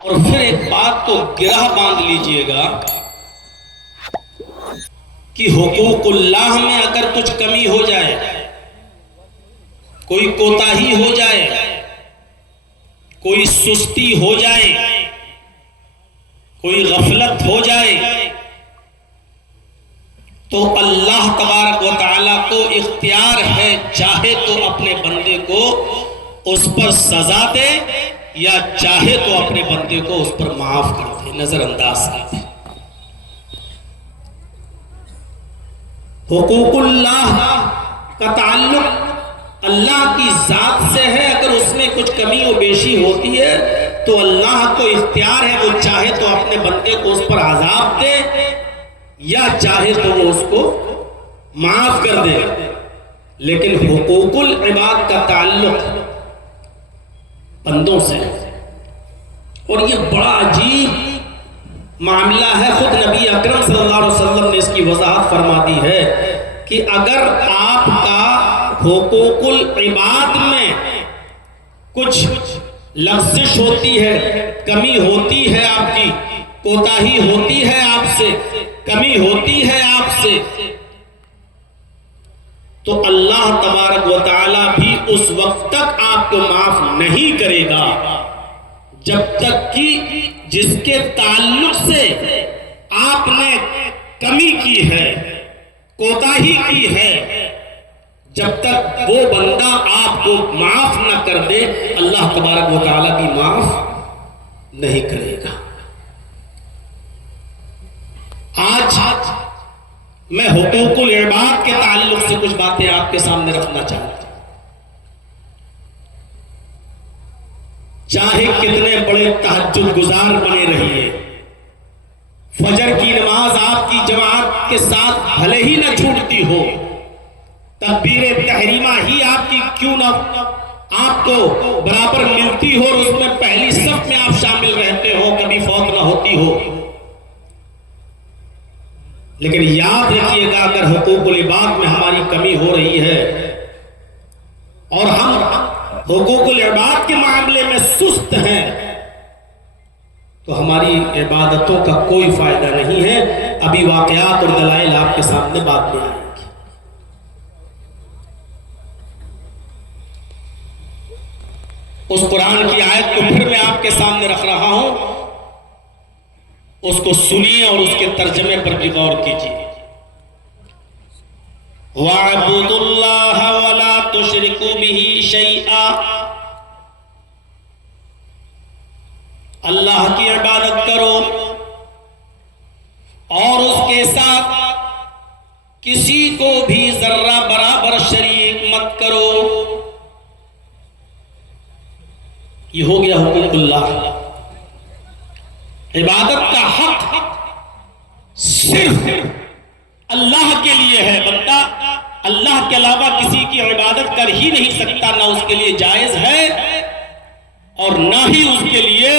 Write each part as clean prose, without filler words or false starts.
اور پھر ایک بات تو گرہ باندھ لیجئے گا کہ حقوق اللہ میں اگر کچھ کمی ہو جائے، کوئی کوتاہی ہو جائے، کوئی سستی ہو جائے، کوئی غفلت ہو جائے، تو اللہ تبارک و تعالیٰ کو اختیار ہے، چاہے تو اپنے بندے کو اس پر سزا دے یا چاہے تو اپنے بندے کو اس پر معاف کر دے، نظر انداز کر دے۔ حقوق اللہ کا تعلق اللہ کی ذات سے ہے، اگر اس میں کچھ کمی و بیشی ہوتی ہے تو اللہ کو اختیار ہے، وہ چاہے تو اپنے بندے کو اس پر عذاب دے یا چاہے تو وہ اس کو معاف کر دے۔ لیکن حقوق العباد کا تعلق بندوں سے، اور یہ بڑا عجیب معاملہ ہے۔ خود نبی اکرم صلی اللہ علیہ وسلم نے اس کی وضاحت فرما دی ہے کہ اگر آپ کا حقوق العباد میں کچھ لغزش ہوتی ہے، کمی ہوتی ہے، آپ کی کوتاہی ہوتی ہے، آپ سے کمی ہوتی ہے آپ سے، تو اللہ تبارک و تعالیٰ بھی اس وقت تک آپ کو معاف نہیں کرے گا جب تک کہ جس کے تعلق سے آپ نے کمی کی ہے، کوتاہی کی ہے، جب تک وہ بندہ آپ کو معاف نہ کر دے، اللہ تبارک و تعالیٰ بھی معاف نہیں کرے گا۔ آج میں حقوق العباد کے تعلق سے کچھ باتیں آپ کے سامنے رکھنا چاہتا ہوں۔ چاہے کتنے بڑے تہجد گزار بنے رہیے، فجر کی نماز آپ کی جماعت کے ساتھ بھلے ہی نہ چھوٹتی ہو، تکبیر تحریمہ ہی آپ کی کیوں نہ آپ کو برابر ملتی ہو، اور اس میں پہلی صف میں آپ شامل رہتے ہو، کبھی فوت نہ ہوتی ہو، لیکن یاد رکھیے گا اگر حقوق العباد میں ہماری کمی ہو رہی ہے اور ہم حقوق العباد کے معاملے میں سست ہیں تو ہماری عبادتوں کا کوئی فائدہ نہیں ہے۔ ابھی واقعات اور دلائل آپ کے سامنے بعد میں آئیں گے۔ اس قرآن کی آیت کو پھر میں آپ کے سامنے رکھ رہا ہوں، اس کو سنیے اور اس کے ترجمے پر بھی غور کیجیے۔ وَاعْبُدُوا اللَّهَ وَلَا تُشْرِكُوا بِهِ شَيْئًا، اللہ کی عبادت کرو اور اس کے ساتھ کسی کو بھی ذرہ برابر شریک مت کرو۔ یہ ہو گیا حقوق اللہ۔ عبادت کا حق صرف اللہ کے لیے ہے، بندہ اللہ کے علاوہ کسی کی عبادت کر ہی نہیں سکتا، نہ اس کے لیے جائز ہے اور نہ ہی اس کے لیے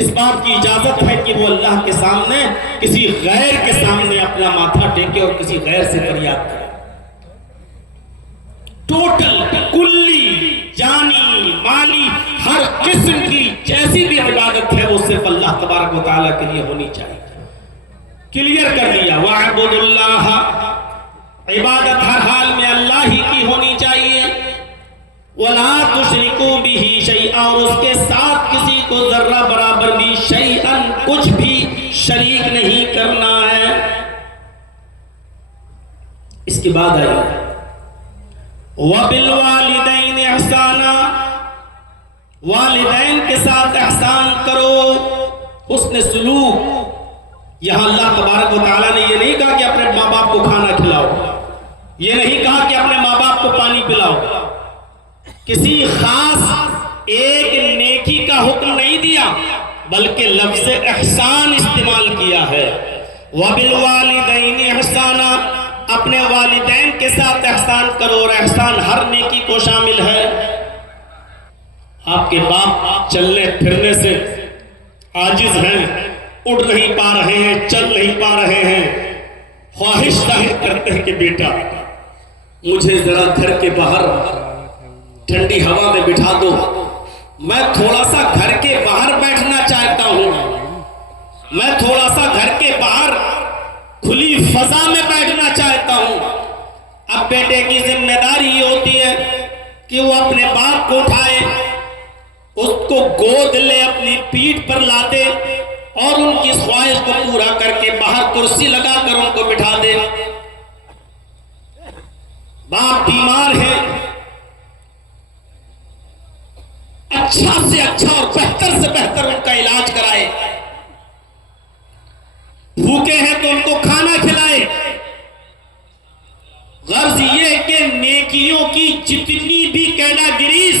اس بات کی اجازت ہے کہ وہ اللہ کے سامنے کسی غیر کے سامنے اپنا ماتھا ٹیکے اور کسی غیر سے فریاد کرے۔ ٹوٹل کلی جانی مالی ہر قسم کی جیسی بھی عبادت ہے وہ صرف اللہ تبارک و تعالیٰ کے لیے ہونی چاہیے۔ کلیئر کر لیا، وَاعْبُدُوا اللَّهَ، عبادت ہر حال میں اللہ ہی کی ہونی چاہیے، وَلَا تُشْرِكُوا بِهِ شَيْئًا، اور اس کے ساتھ کسی کو ذرہ برابر بھی شَيْئًا کچھ بھی شریک نہیں کرنا ہے۔ اس کے بعد آئیے وَبِالْوَالِدَيْنِ إِحْسَانًا، والدین کے ساتھ احسان کرو، حسن سلوک۔ یہاں اللہ تبارک و تعالیٰ نے یہ نہیں کہا کہ اپنے ماں باپ کو کھانا کھلاؤ، یہ نہیں کہا کہ اپنے ماں باپ کو پانی پلاؤ، کسی خاص ایک نیکی کا حکم نہیں دیا بلکہ لفظ احسان استعمال کیا ہے۔ وَبِالْوَالِدَيْنِ إِحْسَانًا، اپنے والدین کے ساتھ احسان کرو، اور احسان ہر نیکی کو شامل ہے۔ آپ کے باپ چلنے پھرنے سے عاجز ہیں، اڑ نہیں پا رہے ہیں، چل نہیں پا رہے ہیں، خواہش ظاہر کرتے ہیں کہ بیٹا مجھے ذرا گھر کے باہر ٹھنڈی ہوا میں بٹھا دو، میں تھوڑا سا گھر کے باہر بیٹھنا چاہتا میں تھوڑا سا گھر کے باہر کھلی فضا میں بیٹھنا چاہتا ہوں۔ اب بیٹے کی ذمہ داری یہ ہوتی ہے کہ وہ اپنے باپ کو اٹھائے، اس کو گود لے، اپنی پیٹھ پر لا دے اور ان کی خواہش کو پورا کر کے باہر کرسی لگا کر ان کو بٹھا دے۔ باپ بیمار ہے، اچھا سے اچھا اور بہتر سے بہتر ان کا علاج کرائے، بھوکے ہیں تو ان کو کھانا کھلائے۔ غرض یہ کہ نیکیوں کی جتنی بھی کیٹاگریز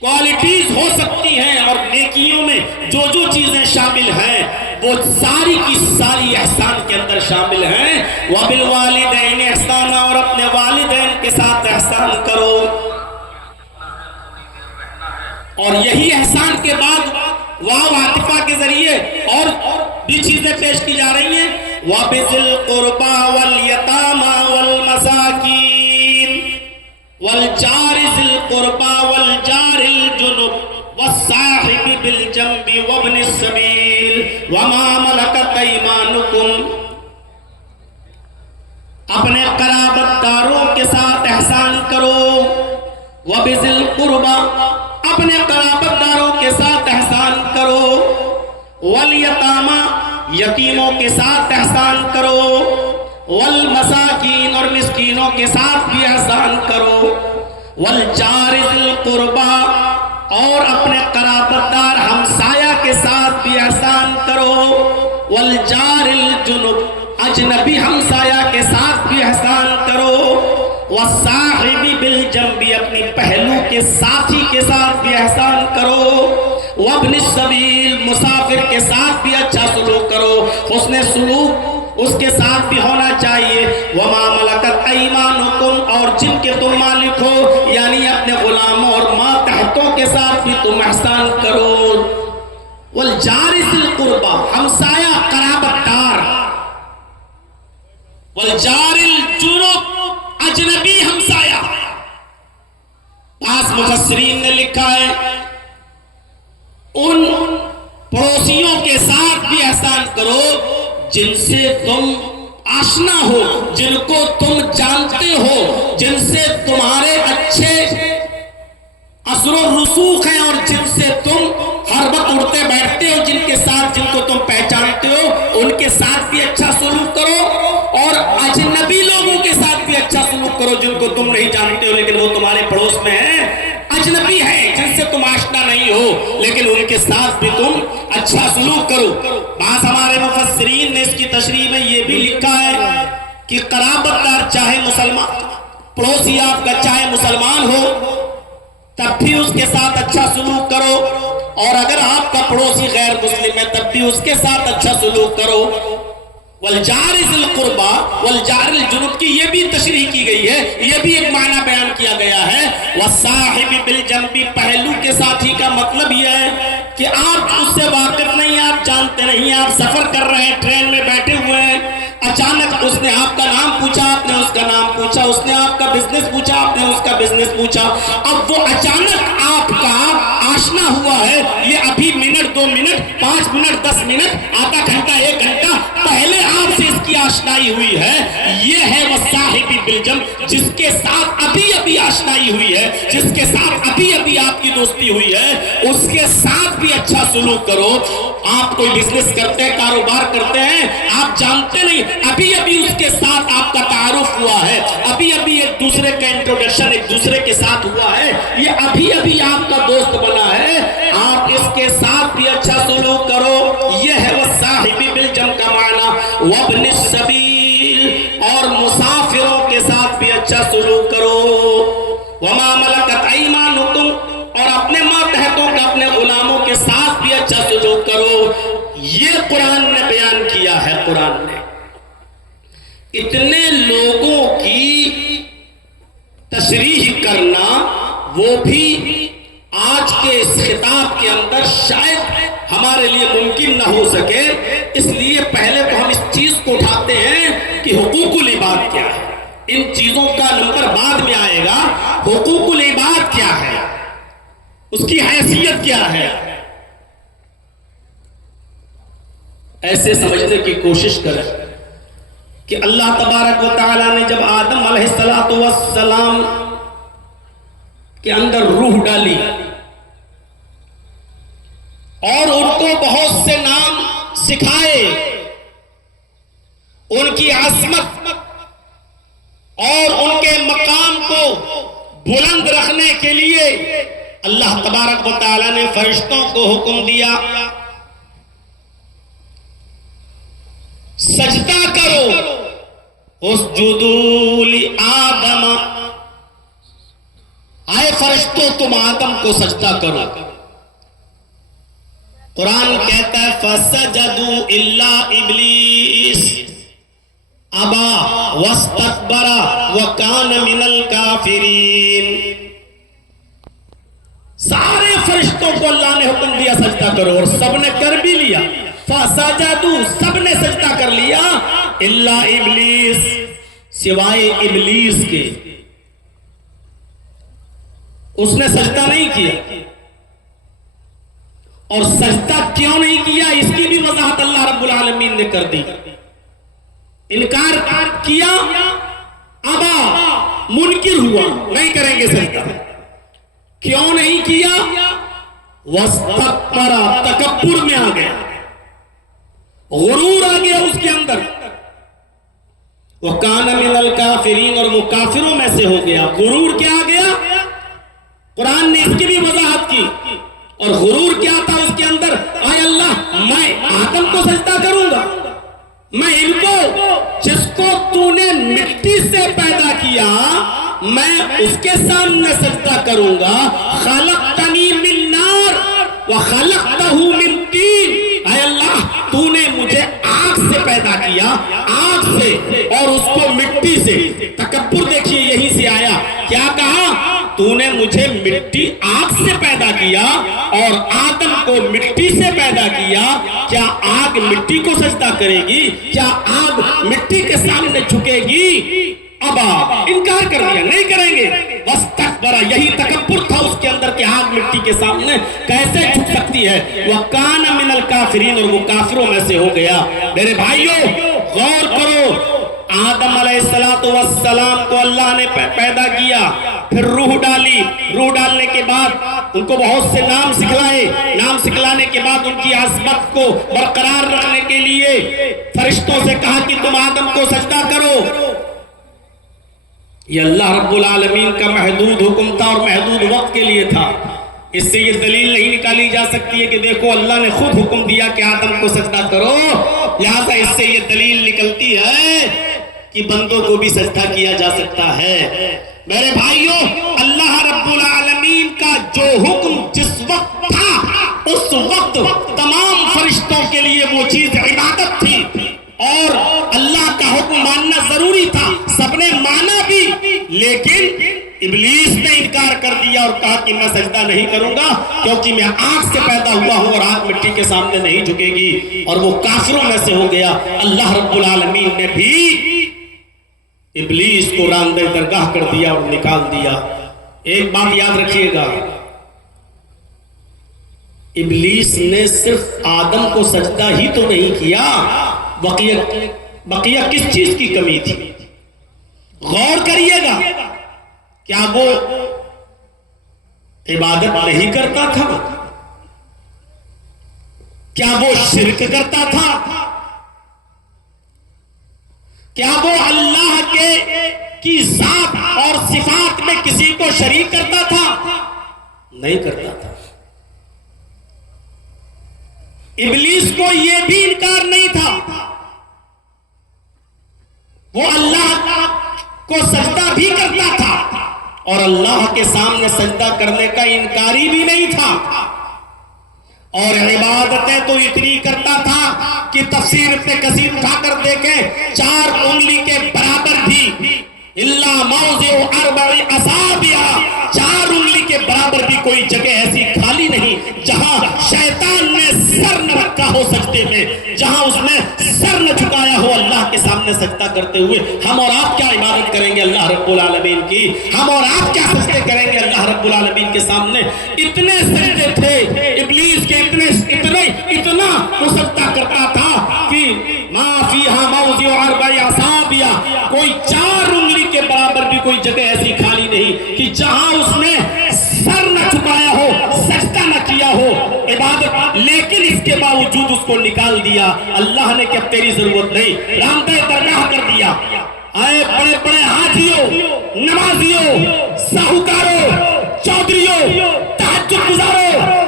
کوالٹیز ہو سکتی ہیں اور نیکیوں میں جو جو چیزیں شامل ہیں وہ ساری کی ساری احسان کے اندر شامل ہیں۔ وَبِالْوَالِدَيْنِ احسانا، اور اپنے والدین کے ساتھ احسان کرو۔ اور یہی احسان کے بعد واو عاطفہ کے ذریعے اور بھی چیزیں پیش کی جا رہی ہیں۔ وَبِذِي الْقُرْبَى وَالْيَتَامَى وَالْمَسَاكِينِ وَالْجَارِ ذِي الْقُرْبَى وَالْجَارِ الْجُنُبِ وَالصَّاحِبِ بِالْجَنبِ وَابْنِ السَّبِيلِ وَمَا مَلَكَتْ أَيْمَانُكُمْ، اپنے قرابت داروں کے ساتھ احسان کرو۔ وَبِذِي الْقُرْبَى، اپنے قرابت داروں کے ساتھ احسان کرو۔ وَالْيَتَامَى، یتیموں کے ساتھ احسان کرو۔ وَالْمَسَاكِينَ، اور مسکینوں کے ساتھ بھی احسان کرو۔ وَالْجَارِ ذِي الْقُرْبَى، اور اپنے قرابت دار ہمسایہ کے ساتھ بھی احسان کرو۔ وَالْجَارِ الْجُنُبِ، اجنبی ہمسایہ کے ساتھ بھی احسان کرو۔ وَالصَّاحِبِ بِالْجَنبِ، اپنی پہلو کے ساتھی کے ساتھ بھی احسان کرو۔ وَابْنِ السَّبِيلِ، مسافر کے ساتھ بھی اچھا سلوک کرو۔ حسن سلوک اس کے ساتھ بھی ہونا چاہیے۔ وَمَا مَلَكَتْ أَيْمَانُكُمْ، اور جن کے تم مالک ہو یعنی اپنے غلاموں اور ماتحتوں کے ساتھ بھی تم احسان کرو۔ وَالْجَارِ ذِي الْقُرْبَى، ہمسایہ قرابت دار۔ وَالْجَارِ الْجُنُبِ، اجنبی ہمسایہ۔ بعض مفسرین نے لکھا ہے ان پڑوسیوں کے ساتھ بھی احسان کرو جن سے تم آشنا ہو، جن کو تم جانتے ہو، جن سے تمہارے اچھے اثر و رسوخ ہیں اور جن سے تم ہر وقت اٹھتے بیٹھتے ہو، جن کے ساتھ جن کو تم پہچانتے ہو ان کے ساتھ بھی اچھا سلوک کرو۔ اور اجنبی لوگوں کے ساتھ بھی اچھا سلوک کرو جن کو تم نہیں جانتے ہو لیکن وہ تمہارے پڑوس میں ہیں، اجنبی ہے، جن سے تم آشنا نہیں ہو، لیکن ان کے ساتھ بھی تم اچھا سلوک کرو۔ بعض ہمارے مفسرین نے اس کی تشریح میں یہ بھی لکھا ہے کہ قرابت دار چاہے مسلمان، پڑوسی آپ کا چاہے مسلمان ہو تب بھی اس کے ساتھ اچھا سلوک کرو، اور اگر آپ کا پڑوسی غیر مسلم ہے تب بھی اس کے ساتھ اچھا سلوک کرو۔ وَالْجَارِ ذِي الْقُرْبَى وَالْجَارِ الْجُنُبِ کی یہ بھی تشریح کی گئی ہے، یہ بھی ایک معنی بیان کیا گیا ہے۔ وَالصَّاحِبِ بِالْجَنبِ، پہلو کے ساتھی کا مطلب یہ ہے کہ آپ اس سے واقف نہیں، آپ جانتے نہیں، آپ سفر کر رہے ہیں، ٹرین میں بیٹھے ہوئے ہیں، اچانک اس نے آپ کا نام پوچھا، آپ نے اس کا نام پوچھا، اس نے آپ کا بزنس پوچھا، آپ نے اس کا بزنس پوچھا۔ اب وہ اچانک آپ کا آشنا ہوا ہے، یہ ابھی منٹ 2 منٹ 5 منٹ 10 منٹ آدھا گھنٹہ 1 گھنٹہ پہلے آپ سے اس کی آشنائی ہوئی ہے، یہ ہے وَالصَّاحِبِ بِالْجَنبِ، جس کے ساتھ ابھی ابھی آشنائی ہوئی ہے، جس کے ساتھ ابھی ابھی آپ کی دوستی ہوئی ہے، اس کے ساتھ بھی اچھا سلوک کرو۔ آپ کوئی بزنس کرتے ہیں، کاروبار کرتے ہیں، آپ جانتے نہیں، ابھی ابھی اس کے ساتھ آپ کا تعارف ہوا ہے، ابھی ابھی ایک دوسرے کا انٹروڈکشن ایک دوسرے کے ساتھ ہوا ہے، یہ ابھی ابھی آپ کا دوست بنا ہے، آپ اس کے ساتھ بھی اچھا سلوک کرو۔ یہ ہے وَالصَّاحِبِ بِالْجَنبِ کا معنی۔ وَابْنِ السَّبِيلِ، اور مسافروں کے ساتھ بھی اچھا سلوک کرو۔ وَمَا مَلَكَتْ أَيْمَانُكُمْ، اور اپنے ماتحتوں کا اپنے غلاموں کے ساتھ بھی اچھا سلوک کرو۔ یہ قرآن نے بیان کیا ہے۔ قرآن نے اتنے لوگوں کی تشریح کرنا وہ بھی آج کے اس خطاب کے اندر شاید ہمارے لیے ممکن نہ ہو سکے، اس لیے پہلے تو ہم اس چیز کو اٹھاتے ہیں کہ حقوق العباد کیا ہے۔ ان چیزوں کا نمبر بعد میں آئے گا۔ حقوق العباد کیا ہے، اس کی حیثیت کیا ہے۔ ایسے سمجھنے کی کوشش کریں کہ اللہ تبارک و تعالیٰ نے جب آدم علیہ السلام کے اندر روح ڈالی اور ان کو بہت سے نام سکھائے، ان کی عظمت اور ان کے مقام کو بلند رکھنے کے لیے اللہ تبارک و تعالیٰ نے فرشتوں کو حکم دیا سجدہ کرو، اسجدوا لآدم، آئے فرشتوں تم آدم کو سجدہ کرو۔ قرآن کہتا ہے فسجدوا الا ابلیس ابا واستکبر وکان من الکافرین، سارے فرشتوں کو اللہ نے حکم دیا سجدہ کرو اور سب نے کر بھی لیا، فسجدوا سب نے سجدہ کر لیا الا ابلیس سوائے ابلیس کے، اس نے سجدہ نہیں کیا۔ اور سجدہ کیوں نہیں کیا اس کی بھی وضاحت اللہ رب العالمین نے کر دی، انکار کیا، ابا منکر ہوا، نہیں کریں گے سجدہ۔ کیوں نہیں کیا؟ واستکبر، تکبر میں آ گیا، غرور آ گیا اس کے اندر، وکان من الکافرین، اور وہ کافروں میں سے ہو گیا۔ غرور کیا آ گیا؟ قرآن نے اس کی بھی وضاحت کی۔ اور غرور کیا تھا اس کے اندر؟ آئے اللہ میں آدم کو سجدہ کروں گا، میں ان کو جس کو تو نے مٹی سے پیدا کیا میں اس کے سامنے سجدہ کروں گا۔ خلقتنی من نار وخلقتہ من طین، اے اللہ تو نے مجھے آگ سے پیدا کیا، آگ سے، اور اس کو مٹی سے۔ تکبر دیکھیے یہیں سے آیا، کیا کہا؟ تو نے مجھے مٹی آگ سے پیدا کیا اور آدم کو مٹی سے پیدا کیا، کیا آگ مٹی کو سجدہ کرے گی؟ کیا آگ مٹی کے سامنے جھکے گی؟ ابا انکار کر دیا، نہیں کریں گے۔ واستکبر، یہی تکبر تھا اس کے اندر کہ آگ مٹی کے سامنے کیسے جھک سکتی ہے۔ وَكَانَ مِنَ الْكَافِرِينَ، اور وہ کافروں میں سے ہو گیا۔ میرے بھائیوں غور کرو، آدم علیہ السلام کو اللہ نے پیدا کیا، پھر روح ڈالی، روح ڈالنے کے بعد ان کو بہت سے نام سکھلائے، نام سکھلانے کے بعد ان کی عظمت کو برقرار رکھنے کے لیے فرشتوں سے کہا کہ تم آدم کو سجدہ کرو۔ یہ اللہ رب العالمین کا محدود حکم تھا اور محدود وقت کے لیے تھا۔ اس سے یہ دلیل نہیں نکالی جا سکتی ہے کہ دیکھو اللہ نے خود حکم دیا کہ آدم کو سجدہ کرو، لہذا اس سے یہ دلیل نکلتی ہے کہ بندوں کو بھی سجدہ کیا جا سکتا ہے۔ میرے بھائیوں اللہ رب العالمین کا جو حکم جس وقت تھا اس وقت تمام فرشتوں کے لیے وہ چیز عبادت تھی اور اللہ کا حکم ماننا ضروری تھا، سب نے مانا بھی، لیکن ابلیس نے انکار کر دیا اور کہا کہ میں سجدہ نہیں کروں گا کیونکہ میں آگ سے پیدا ہوا ہوں اور آگ مٹی کے سامنے نہیں جھکے گی، اور وہ کافروں میں سے ہو گیا۔ اللہ رب العالمین نے بھی ابلیس کو راندہ درگاہ کر دیا اور نکال دیا۔ ایک بات یاد رکھیے گا، ابلیس نے صرف آدم کو سجدہ ہی تو نہیں کیا، بقیہ کس چیز کی کمی تھی؟ غور کریے گا، کیا وہ عبادت نہیں کرتا تھا؟ کیا وہ شرک کرتا تھا؟ کیا وہ اللہ کی ذات اور صفات میں کسی کو شریک کرتا تھا؟ نہیں کرتا تھا۔ ابلیس کو یہ بھی انکار نہیں تھا، وہ اللہ کو سجدہ بھی کرتا تھا اور اللہ کے سامنے سجدہ کرنے کا انکاری بھی نہیں تھا، اور عبادتیں تو اتنی کرتا تھا کہ تفسیر ابن کثیر اٹھا کر دیکھیں 4 انگلی کے برابر بھی، اللہ موضع 4 اصابع، 4 انگلی کے برابر بھی کوئی جگہ ایسی خالی نہیں جہاں شیطان نے سر نہ رکھا ہو سجدے میں، جہاں اس نے سر نہ جھکایا ہو اللہ کے سامنے سجدہ کرتے ہوئے۔ ہم اور آپ کیا عبادت کریں گے اللہ رب العالمین کی؟ ہم اور آپ کیا سجدے کریں گے اللہ رب العالمین کے سامنے؟ اتنے سجدے تھے ابلیس کے، اتنا وہ سجدہ کرتا تھا کوئی جگہ ایسی خالی نہیں کہ جہاں اس نے سر نہ چھپایا ہو، سجدہ نہ کیا ہو عبادت، لیکن اس کے باوجود اس کو نکال دیا اللہ نے کہ اب تیری ضرورت نہیں، راندہ درگاہ کر دیا۔ آئے بڑے بڑے حاجیوں، نمازیوں، ساہوکاروں، چودھریوں، تہجد گزاروں،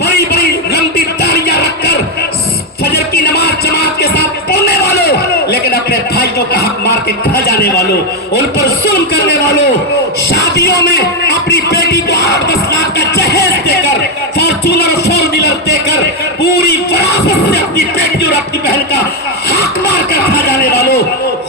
بڑی بڑی لمبی داڑیاں رکھ کر فجر کی نماز جماعت کے ساتھ پڑھنے والوں، لیکن اپنے بھائیوں کا حق مار کے کھا جانے والوں، ان پر ظلم کرنے والوں، شادیوں میں اپنی بیٹی کو 8-10 لاکھ کا جہیز دے کر، فارچونر 4 ویلر دے کر پوری وراثت سے اپنی بیٹی اور اپنی بہن کا حق مار کر کھا جانے والوں،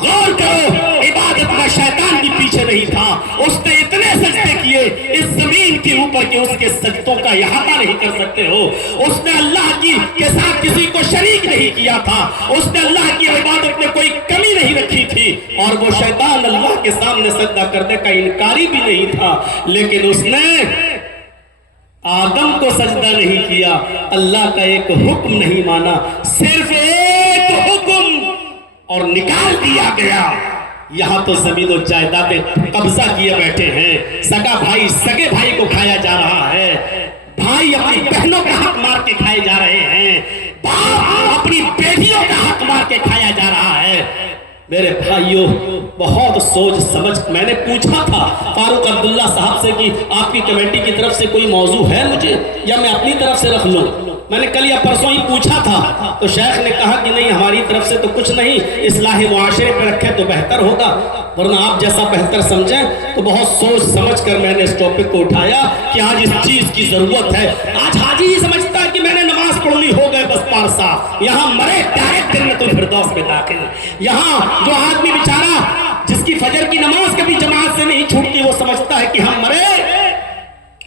غور کرو عبادت میں شیطان بھی پیچھے نہیں تھا، اس نے اتنے سجدے کیے اس زمین کے اوپر کہ اس کے سجدوں کا احاطہ نہیں کر سکتے ہو، اس نے اللہ کی کے ساتھ کسی کو شریک نہیں کیا تھا، اس نے اللہ کی عبادت میں کوئی کمی نہیں رکھی تھی، اور وہ شیطان اللہ کے سامنے سجدہ کرنے کا انکاری بھی نہیں تھا، لیکن اس نے آدم کو سجدہ نہیں کیا، اللہ کا ایک حکم نہیں مانا، صرف ایک حکم اور نکال دیا گیا۔ یہاں تو زمین و جائیدادیں قبضہ کیے بیٹھے ہیں، سگا بھائی سگے بھائی کو کھایا جا رہا ہے، بھائی اپنی بہنوں کا حق مار کے کھائے جا رہے ہیں، باپ اپنی بیٹیوں کا حق مار کے کھایا جا رہا ہے۔ میرے بھائیوں بہت سوچ سمجھ، میں نے پوچھا تھا فاروق عبداللہ صاحب سے کہ آپ کی کمیٹی کی طرف سے کوئی موضوع ہے مجھے یا میں اپنی طرف سے رکھ لوں، میں نے کل یا پرسوں ہی پوچھا تھا تو شیخ نے کہا کہ نہیں ہماری طرف سے تو کچھ نہیں، اصلاح معاشرے پہ رکھے تو بہتر ہوگا، ورنہ آپ جیسا بہتر سمجھیں تو بہت سوچ سمجھ کر میں نے اس ٹاپک کو اٹھایا کہ آج اس چیز کی ضرورت ہے۔ آج حاجی ہی سمجھتا ہے کہ میں نے نماز پڑھنی ہو گئے بس پارسا، یہاں مرے ڈائریکٹ جنت الفردوس میں داخل، یہاں جو آدمی بیچارہ جس کی فجر کی نماز کبھی جماعت سے نہیں چھوٹتی وہ سمجھتا ہے کہ ہم مرے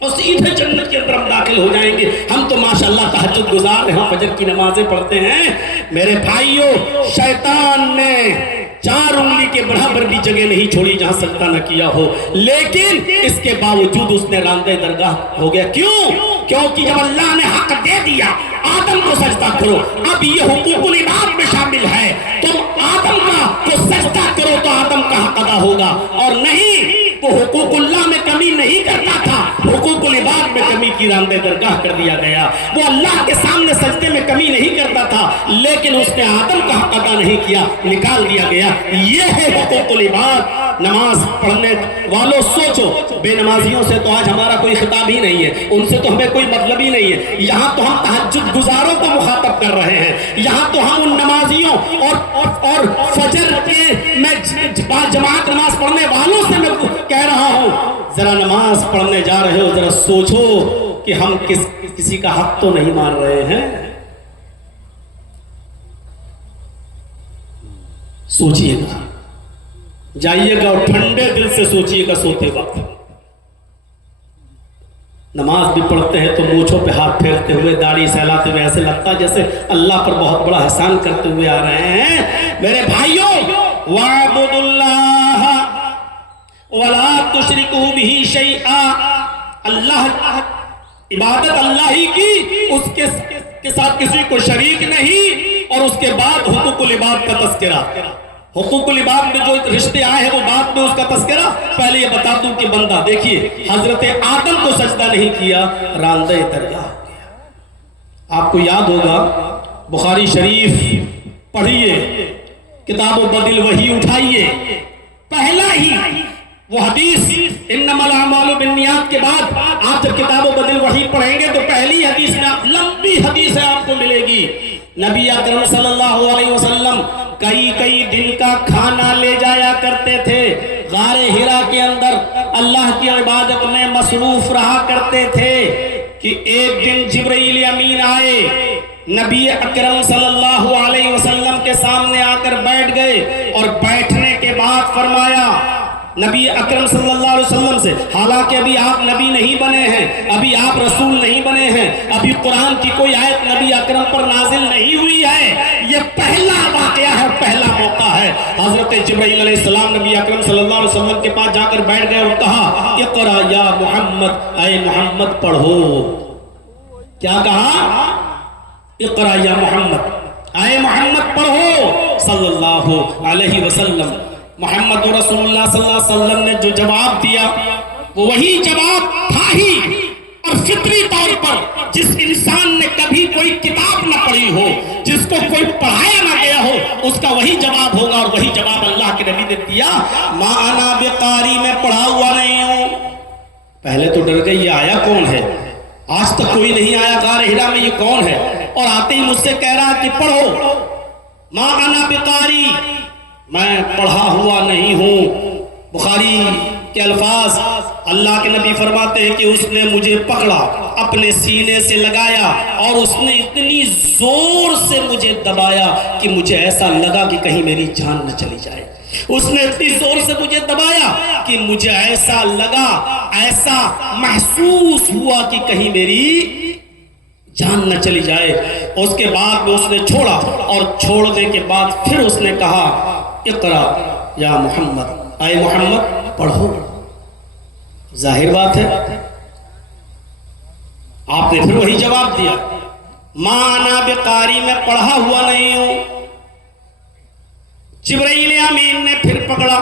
اور سیدھے جنت کے اندر ہم داخل ہو جائیں گے، ہم تو ماشاءاللہ تہجد گزار ہیں، فجر کی نمازیں پڑھتے ہیں۔ میرے بھائیوں شیطان نے 4 انگلی کے برابر بھی جگہ نہیں چھوڑی جہاں سجدہ نہ کیا ہو، لیکن اس کے باوجود اس نے راندہ درگاہ ہو گیا۔ کیونکہ جب اللہ نے حق دے دیا آدم کو سجدہ کرو، اب یہ حقوق العباد میں شامل ہے، تم آدم کا کو سجدہ کرو تو آدم کا حق ادا ہوگا، اور نہیں وہ حقوق اللہ میں کمی نہیں کرتا تھا، حقوق العباد میں کمی کی راندہ درگاہ کر دیا گیا، وہ اللہ کے سامنے سجدے میں کمی نہیں کرتا تھا لیکن اس نے آدم کا حق ادا نہیں کیا، نکال دیا گیا۔ یہ ہے حقوق العباد۔ نماز پڑھنے والوں سوچو، بے نمازیوں سے تو آج ہمارا کوئی خطاب ہی نہیں ہے، ان سے تو ہمیں کوئی مطلب ہی نہیں ہے، یہاں تو ہم تہجد گزاروں کو مخاطب کر رہے ہیں، یہاں تو ہم ان نمازیوں اور فجر کے میں جماعت نماز پڑھنے والوں سے میں کہہ رہا ہوں ذرا نماز پڑھنے جا رہے ہو ذرا سوچو کہ ہم کسی کا حق تو نہیں مان رہے ہیں، سوچئے گا، جائیے گا اور ٹھنڈے دل سے سوچئے گا سوتے وقت۔ نماز بھی پڑھتے ہیں تو مونچھوں پہ ہاتھ پھیرتے ہوئے، داڑھی سہلاتے ہوئے، ایسے لگتا جیسے اللہ پر بہت بڑا احسان کرتے ہوئے آ رہے ہیں۔ میرے بھائیوں وَاعْبُدُوا اللَّهَ وَلَا تُشْرِكُوا بِهِ شَيْئًا، اللہ عبادت اللہ ہی کی، اس کے ساتھ کسی کو شریک نہیں، اور اس کے بعد حقوق العباد کا تذکرہ، حقوق العباد میں جو رشتے آئے ہیں وہ بعد میں اس کا تذکرہ۔ پہلے یہ بتا دوں کہ بندہ دیکھیے حضرت آدم کو سجدہ نہیں کیا، راندہ درگاہ کیا۔ آپ کو یاد ہوگا بخاری شریف پڑھیے، کتاب و بدل وحی اٹھائیے، پہلا ہی وہ حدیث انما الاعمال بالنیات کے بعد آپ جب کتاب و بدل وحی پڑھیں گے تو پہلی حدیث میں لمبی حدیث آپ کو ملے گی، نبی اکرم صلی اللہ علیہ وسلم کئی دن کا کھانا لے جایا کرتے تھے، غار ہرا کے اندر اللہ کی عبادت میں مصروف رہا کرتے تھے کہ ایک دن جبرائیل امین آئے، نبی اکرم صلی اللہ علیہ وسلم کے سامنے آ کر بیٹھ گئے، اور بیٹھنے کے بعد فرمایا نبی اکرم صلی اللہ علیہ وسلم سے، حالانکہ ابھی آپ نبی نہیں بنے ہیں، ابھی آپ رسول نہیں بنے ہیں، ابھی قرآن کی کوئی آیت نبی اکرم پر نازل نہیں ہوئی ہے، یہ پہلا واقعہ ہے، پہلا موقع ہے۔ حضرت جبرائیل علیہ السلام نبی اکرم صلی اللہ علیہ وسلم کے پاس جا کر بیٹھ گئے اور کہا اقرا یا محمد، اے محمد پڑھو۔ کیا کہا؟ اقرا یا محمد، اے محمد پڑھو صلی اللہ علیہ وسلم۔ محمد رسول اللہ صلی اللہ علیہ وسلم نے جو جواب دیا وہ وہی جواب تھا ہی، اور فطری طور پر جس انسان نے کبھی کوئی کتاب نہ پڑھی ہو، جس کو کوئی پڑھایا نہ گیا ہو، اس کا وہی جواب ہوگا، اور وہی جواب اللہ کے نبی نے دیا، ما انا بقاری، میں پڑھا ہوا نہیں ہوں۔ پہلے تو ڈر گئی، یہ آیا کون ہے؟ آج تک کوئی نہیں آیا غار ہرا میں، یہ کون ہے؟ اور آتے ہی مجھ سے کہہ رہا کہ پڑھو، ما انا بقاری، میں پڑھا ہوا نہیں ہوں۔ بخاری کے الفاظ، اللہ کے نبی فرماتے ہیں کہ اس نے مجھے پکڑا، اپنے سینے سے لگایا، اور اس نے اتنی زور سے مجھے دبایا کہ مجھے ایسا لگا کہ کہیں میری جان نہ چلی جائے۔ اس نے اتنی زور سے مجھے دبایا کہ مجھے ایسا لگا، ایسا محسوس ہوا کہ کہیں میری جان نہ چلی جائے۔ اس کے بعد میں اس نے چھوڑا، اور چھوڑنے کے بعد پھر اس نے کہا، اقرا یا محمد، اے محمد پڑھو۔ ظاہر بات ہے آپ نے پھر وہی جواب دیا، ما انا بقاری، میں پڑھا ہوا نہیں ہوں۔ جبرائیل امین نے پھر پکڑا،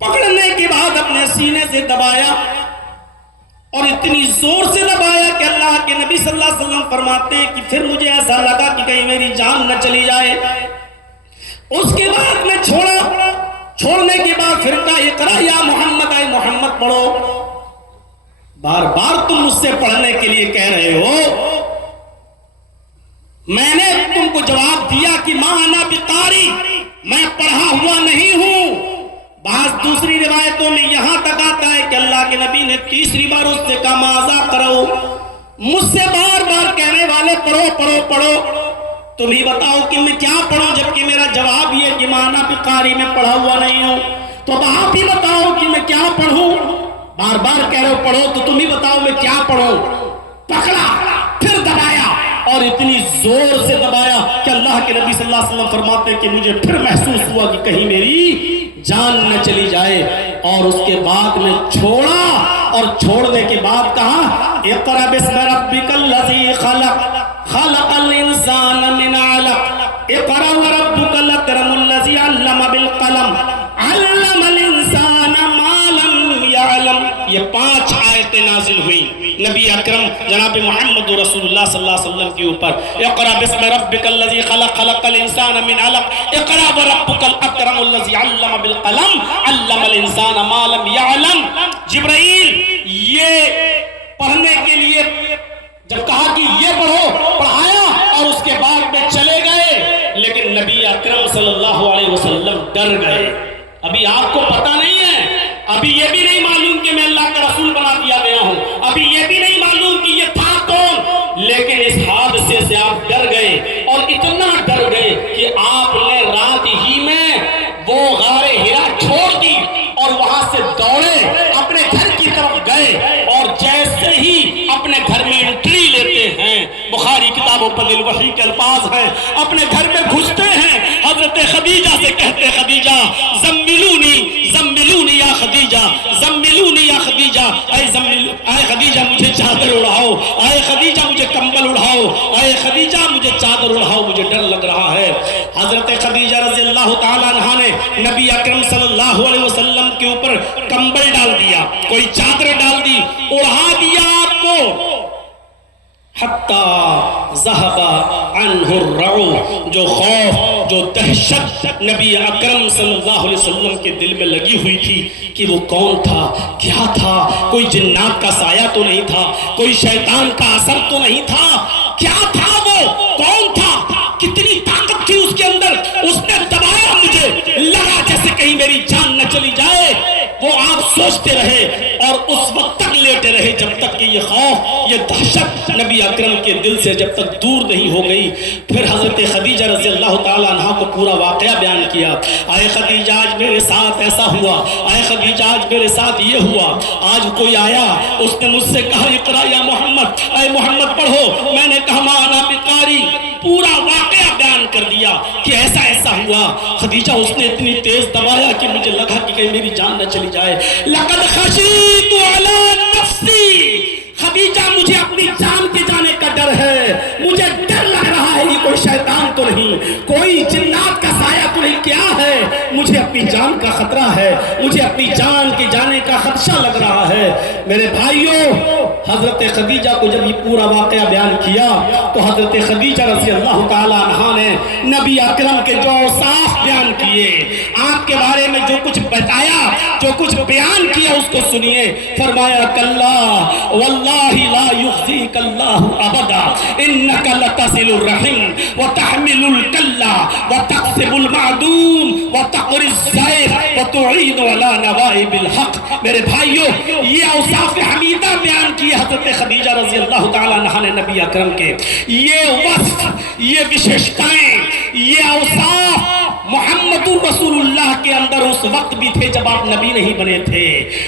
پکڑنے کے بعد اپنے سینے سے دبایا، اور اتنی زور سے دبایا کہ اللہ کے نبی صلی اللہ علیہ وسلم فرماتے ہیں کہ پھر مجھے ایسا لگا کہ کہیں میری جان نہ چلی جائے۔ اس کے بعد میں چھوڑا، چھوڑنے کے بعد پھر کہا، اقرا یا محمد، اے محمد پڑھو۔ بار بار تم مجھ سے پڑھنے کے لیے کہہ رہے ہو، میں نے تم کو جواب دیا کہ ما انا بقاری، میں پڑھا ہوا نہیں ہوں۔ بعض دوسری روایتوں میں یہاں تک آتا ہے کہ اللہ کے نبی نے تیسری بار اس سے کہا، ماذا کرو، مجھ سے بار بار کہنے والے پڑھو پڑھو پڑھو، تم ہی بتاؤ کہ میں کیا پڑھوں، جبکہ میرا جواب یہ کہ ما انا بقاری، میں پڑھا ہوا نہیں ہوں۔ تو اب آپ ہی بتاؤ کہ میں کیا پڑھوں، بار بار کہہ رہے ہو پڑھو، تو تم ہی بتاؤ میں کیا پڑھوں۔ پکڑا، پھر دبایا، اور اتنی زور سے دبایا کہ اللہ کے نبی صلی اللہ علیہ وسلم فرماتے ہیں کہ مجھے پھر محسوس ہوا کہ کہیں میری جان نہ چلی جائے، اور اس کے بعد میں چھوڑا، اور چھوڑنے کے بعد کہا، اقرأ باسم ربک الذی خلق، خلق الانسان من علق، اقرأ وربک الاکرم الذی علم بالقلم، علم الانسان ما لم يعلم۔ یہ 5 آیتیں نازل ہوئی نبی اکرم جناب محمد رسول اللہ صلی اللہ علیہ وسلم کے اوپر۔ اقرأ باسم ربک الذی خلق، خلق الانسان من علق، اقرأ وربک الاکرم الذی علم بالقلم، علم الانسان ما لم يعلم۔ جبرائیل یہ پڑھنے کے لیے جب کہا کہ یہ پڑھو، پڑھایا، اور اس کے بعد میں چلے گئے، لیکن نبی اکرم صلی اللہ علیہ وسلم ڈر گئے۔ ابھی آپ کو پتہ نہیں ہے، ابھی یہ بھی نہیں معلوم کہ میں اللہ کا رسول بنا دیا گیا ہوں، ابھی یہ بھی نہیں معلوم کہ یہ تھا کون، لیکن اس حادثے سے آپ ڈر گئے، اور اتنا ڈر گئے کہ آپ نے رات ہی میں وہ غار ہرا چھوڑ دی، اور وہاں سے دوڑے اپنے گھر کی طرف گئے، اور جیسے ہی اپنے گھر میں انٹری لیتے ہیں، بخاری کتابوں پر الوحی کے الفاظ ہیں، اپنے گھر میں گھستے ہیں، حضرت خدیجہ سے کہتے ہیں، خدیجہ زملونی زملونی یا خدیجہ، زملونی یا خدیجہ، اے خدیجہ مجھے چادر اڑاؤ، اے خدیجہ مجھے کمبل اڑاؤ، اے خدیجہ مجھے چادر اڑاؤ، مجھے ڈر لگ رہا ہے۔ حضرت خدیجہ رضی اللہ تعالیٰ عنہا نے نبی اکرم صلی اللہ علیہ وسلم کے اوپر کمبل ڈال دیا، کوئی چادر ڈال دی، اڑا دیا آپ کو، حتی ذہب عنہ الرعو، جو خوف، جو دہشت نبی اکرم صلی اللہ علیہ وسلم کے دل میں لگی ہوئی تھی کہ وہ کون تھا، کیا تھا، کوئی جنات کا سایہ تو نہیں تھا، کوئی شیطان کا اثر تو نہیں تھا، کیا تھا وہ، کون تھا، کتنی طاقت تھی اس کے اندر، اس نے دبایا، مجھے لگا جیسے کہیں میری جان نہ چلی جائے۔ وہ آپ سوچتے رہے، اور اس وقت تک لیٹے رہے جب تک کہ یہ خوف، یہ دہشت نبی اکرم کے دل سے جب تک دور نہیں ہو گئی۔ پھر حضرت خدیجہ رضی اللہ تعالیٰ عنہ کو پورا واقعہ بیان کیا، اے خدیجہ آج میرے ساتھ ایسا ہوا، اے خدیجہ آج میرے ساتھ یہ ہوا، آج کوئی آیا، اس نے مجھ سے کہا، اقرا یا محمد، اے محمد پڑھو، میں نے کہا ما انا بقاری، پورا واقعہ بیان کر دیا کہ ایسا ایسا ہوا۔ خدیجہ اس نے اتنی تیز دبایا کہ مجھے لگا کہ کہیں میری جان نہ چلی جائے۔ لقد خشیت علی نفسی، خدیجہ مجھے اپنی جان کے جانے کا ڈر ہے، مجھے ڈر لگ رہا ہے، یہ کوئی شیطان تو نہیں، کوئی جنات کا سایہ تو نہیں، کیا ہے، مجھے مجھے اپنی جان کا خطرہ ہے، مجھے اپنی جان کے جانے کا خدشہ لگ رہا ہے۔ میرے بھائیوں، حضرت خدیجہ کو جب یہ پورا واقعہ بیان کیا تو حضرت خدیجہ رضی اللہ تعالیٰ عنہا نے نبی اکرم کے جو اوصاف بیان کیے، آپ کے بارے میں جو کچھ بتایا، جو کچھ بیان کیا، اس کو سنیے۔ فرمایا کلا واللہ لا یخزیک اللہ ابدا انک لتصل الرحم وتحمل الکلا وتقسم المعدوم وتقری الضیف وتعین علی نوائب الحق۔ میرے بھائیوں، یہ اوصاف حمیدہ بیان کیے حضرت خدیجہ رضی اللہ تعالیٰ عنہا نے نبی اکرم کے۔ یہ وصف، یہ وشیشتائیں، یہ اوصاف محمد رسول اللہ کے اندر اس وقت بھی تھے جب آپ نبی نہیں بنے تھے۔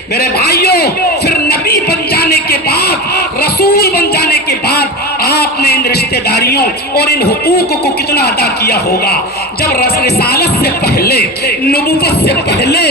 میرے بھائیوں، پھر نبی بن جانے کے بعد، رسول بن جانے کے بعد آپ نے ان رشتہ داریوں اور ان حقوق کو کتنا ادا کیا ہوگا۔ جب رسالت سے پہلے، نبوت سے پہلے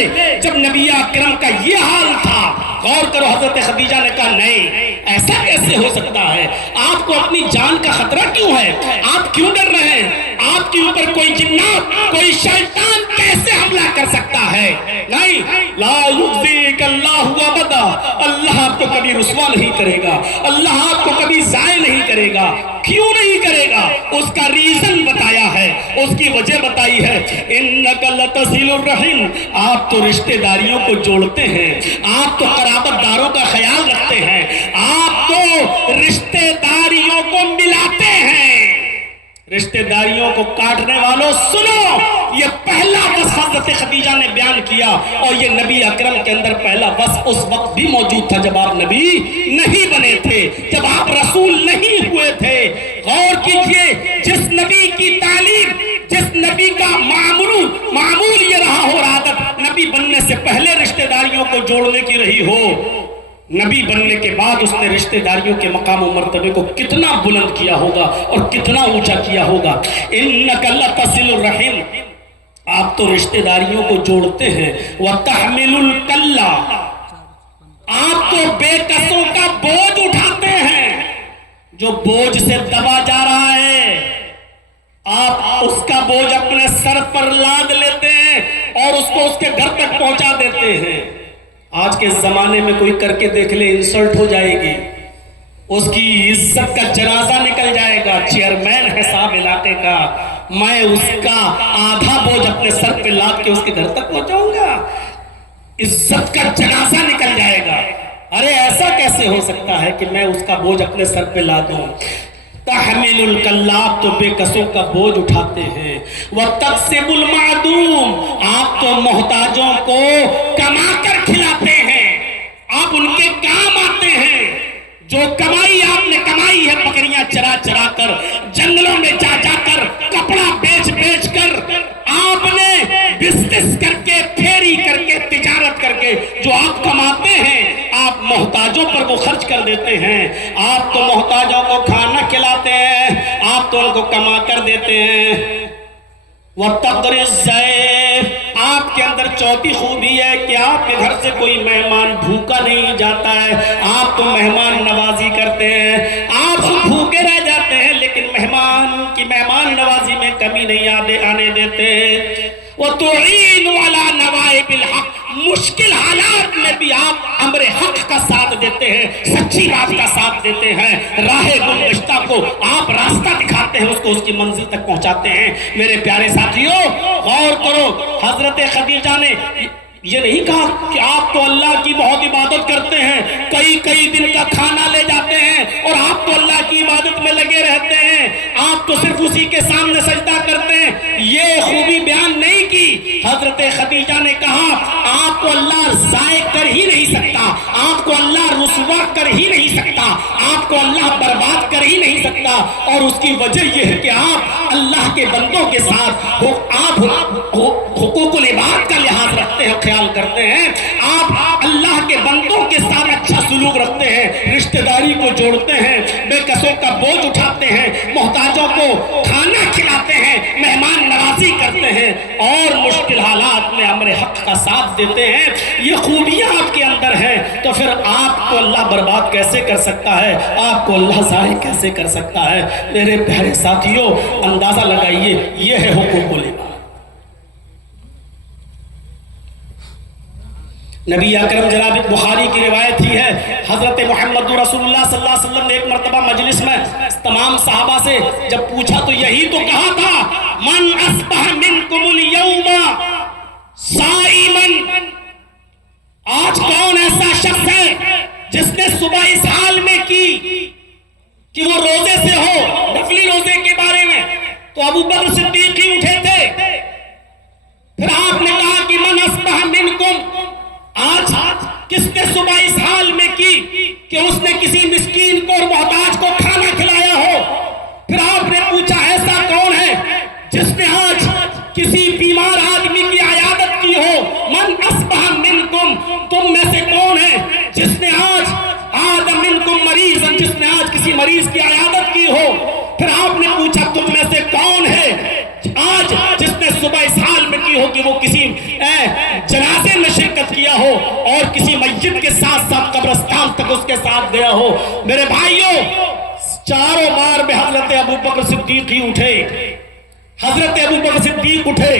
جب نبی اکرم کا یہ حال تھا، غور کرو، حضرت خدیجہ نے کہا نہیں، ایسا کیسے ہو سکتا ہے؟ آپ کو اپنی جان کا خطرہ کیوں ہے؟ آپ کیوں ڈر رہے ہیں؟ آپ کے اوپر کوئی جنات، کوئی شیطان کیسے حملہ کر سکتا ہے؟ نہیں، لا یخزیک اللہ ابدا، اللہ آپ کو کبھی رسوا نہیں کرے گا، اللہ آپ کو کبھی ضائع نہیں کرے گا۔ کیوں نہیں کرے گا؟ اس کا ریزن بتایا ہے، اس کی وجہ بتائی ہے۔ انک لتصل الرحم، آپ تو رشتہ داریوں کو جوڑتے ہیں، آپ تو قرابت داروں کا خیال رکھتے ہیں، آپ تو رشتہ داریوں کو ملاتے ہیں۔ رشتہ داریوں کو کاٹنے والوں سنو، یہ پہلا وصف حضرت خدیجہ نے بیان کیا، اور یہ نبی اکرم کے اندر پہلا وصف اس وقت بھی موجود تھا جب آپ نبی نہیں بنے تھے، جب آپ رسول نہیں ہوئے تھے۔ غور کیجئے، جس نبی کی تعلیم، جس نبی کا معمول یہ رہا ہو، عادت نبی بننے سے پہلے رشتہ داریوں کو جوڑنے کی رہی ہو، نبی بننے کے بعد اس نے رشتہ داریوں کے مقام و مرتبے کو کتنا بلند کیا ہوگا اور کتنا اونچا کیا ہوگا۔ انک لتصل الرحم، آپ تو رشتہ داریوں کو جوڑتے ہیں، وتحمل الکلا، آپ تو بے کسوں کا بوجھ اٹھاتے ہیں، جو بوجھ سے دبا جا رہا ہے آپ اس کا بوجھ اپنے سر پر لاد لیتے ہیں اور اس کو اس کے گھر تک پہنچا دیتے ہیں۔ آج کے زمانے میں کوئی کر کے دیکھ لے، انسلٹ ہو جائے گی، اس کی عزت کا جنازہ نکل جائے گا۔ چیئرمین ہے صاحب علاقے کا، میں اس کا آدھا بوجھ اپنے سر پہ لاد کے اس کے گھر تک پہنچاؤں گا، عزت کا جنازہ نکل جائے گا۔ ارے ایسا کیسے ہو سکتا ہے کہ میں اس کا بوجھ اپنے سر پہ لادوں؟ تحمل الکلاب، تو بے کسوں کا بوجھ اٹھاتے ہیں، وتقسم المعدوم، آپ تو محتاجوں کو کما کر کھلاتے ہیں، آپ ان کے کام آتے ہیں۔ جو کمائی آپ نے کمائی ہے، بکریاں چرا چرا کر، جنگلوں میں جا جا کر، کپڑا بیچ بیچ کر، آپ نے بزنس کر کے، پھیری کر کے، تجارت کر کے جو آپ کماتے ہیں، آپ محتاجوں پر وہ خرچ کر دیتے ہیں۔ آپ تو محتاجوں کو کھانا کھلاتے ہیں، آپ تو ان کو کما کر دیتے ہیں۔ وَتَقْرِ الضَّيْفِ، آپ کے اندر چوتھی خوبی ہے کہ آپ کے گھر سے کوئی مہمان بھوکا نہیں جاتا ہے، آپ تو مہمان نوازی کرتے ہیں۔ آپ بھوکے رہ جاتے ہیں لیکن مہمان نوازی میں کمی نہیں آنے دیتے۔ وَتُعِينُ عَلَى نَوَائِبِ الْحَقِّ، مشکل حالات میں بھی آپ امر حق کا ساتھ دیتے ہیں، سچی بات کا ساتھ دیتے ہیں، راہ گمگشتہ کو آپ راستہ دکھاتے ہیں، اس کو اس کی منزل تک پہنچاتے ہیں۔ میرے پیارے ساتھیوں، غور کرو، حضرت خدیجہ نے یہ نہیں کہا کہ آپ تو اللہ کی بہت عبادت کرتے ہیں، کئی دن کا کھانا لے جاتے ہیں اور آپ تو اللہ کی عبادت میں لگے رہتے ہیں، آپ تو صرف اسی کے سامنے سجدہ کرتے ہیں، یہ خوبی بیان نہیں کی۔ حضرت خدیجہ نے کہا آپ کو اللہ ضائع کر ہی نہیں سکتا، آپ کو اللہ رسوا کر ہی نہیں سکتا، آپ کو اللہ برباد کر ہی نہیں سکتا، اور اس کی وجہ یہ ہے کہ آپ اللہ کے بندوں کے ساتھ آپ حقوق العباد کا لحاظ رکھتے ہیں، خیال کرتے ہیں، آپ اللہ کے بندوں کے ساتھ اچھا سلوک رکھتے ہیں، رشتہ داری کو جوڑتے ہیں، بے کسوں کا بوجھ اٹھاتے ہیں، محتاجوں کو کھانا کھلاتے ہیں، مہمان نوازی کرتے ہیں، اور مشکل حالات میں امر حق کا ساتھ دیتے ہیں۔ یہ خوبیاں آپ کے اندر ہیں، تو پھر آپ کو اللہ برباد کیسے کر سکتا ہے؟ آپ کو اللہ ضائع کیسے کر سکتا ہے؟ میرے پیارے ساتھیوں، اندازہ لگائیے، یہ ہے حقوق العباد۔ نبی اکرم جناب بخاری کی روایت ہی ہے، حضرت محمد رسول اللہ صلی اللہ علیہ وسلم نے ایک مرتبہ مجلس میں تمام صحابہ سے جب پوچھا تو یہی تو کہا تھا، من اصبح منکم اليوم صائما، آج کون ایسا شخص ہے جس نے صبح اس حال میں کی کہ وہ روزے سے ہو، نفلی روزے کے بارے میں، تو ابو بکر صدیق ہی اٹھے تھے۔ پھر آپ نے کہا کہ من اصبح منکم، آج کس نے صبح اس حال میں کی کہ اس نے کسی مسکین کو اور محتاج کو کھانا کھلایا ہو۔ پھر آپ نے پوچھا ایسا کون ہے جس نے آج کسی بیمار آدمی کی عیادت کی ہو، من اصبح منکم، تم میں سے کون ہے جس نے آج منکم مریض، جس نے آج کسی مریض کی عیادت کی ہو۔ پھر آپ نے پوچھا تم میں سے کون ہے آج جس نے صبح اس حال میں کی ہو کہ وہ کسی جنازے میں شرکت کیا ہو اور کسی میت کے ساتھ ساتھ قبرستان تک اس کے ساتھ گیا ہو۔ میرے بھائیوں، چاروں بار میں حضرت ابو بکر صدیق ہی اٹھے، حضرت ابو بکر صدیق اٹھے،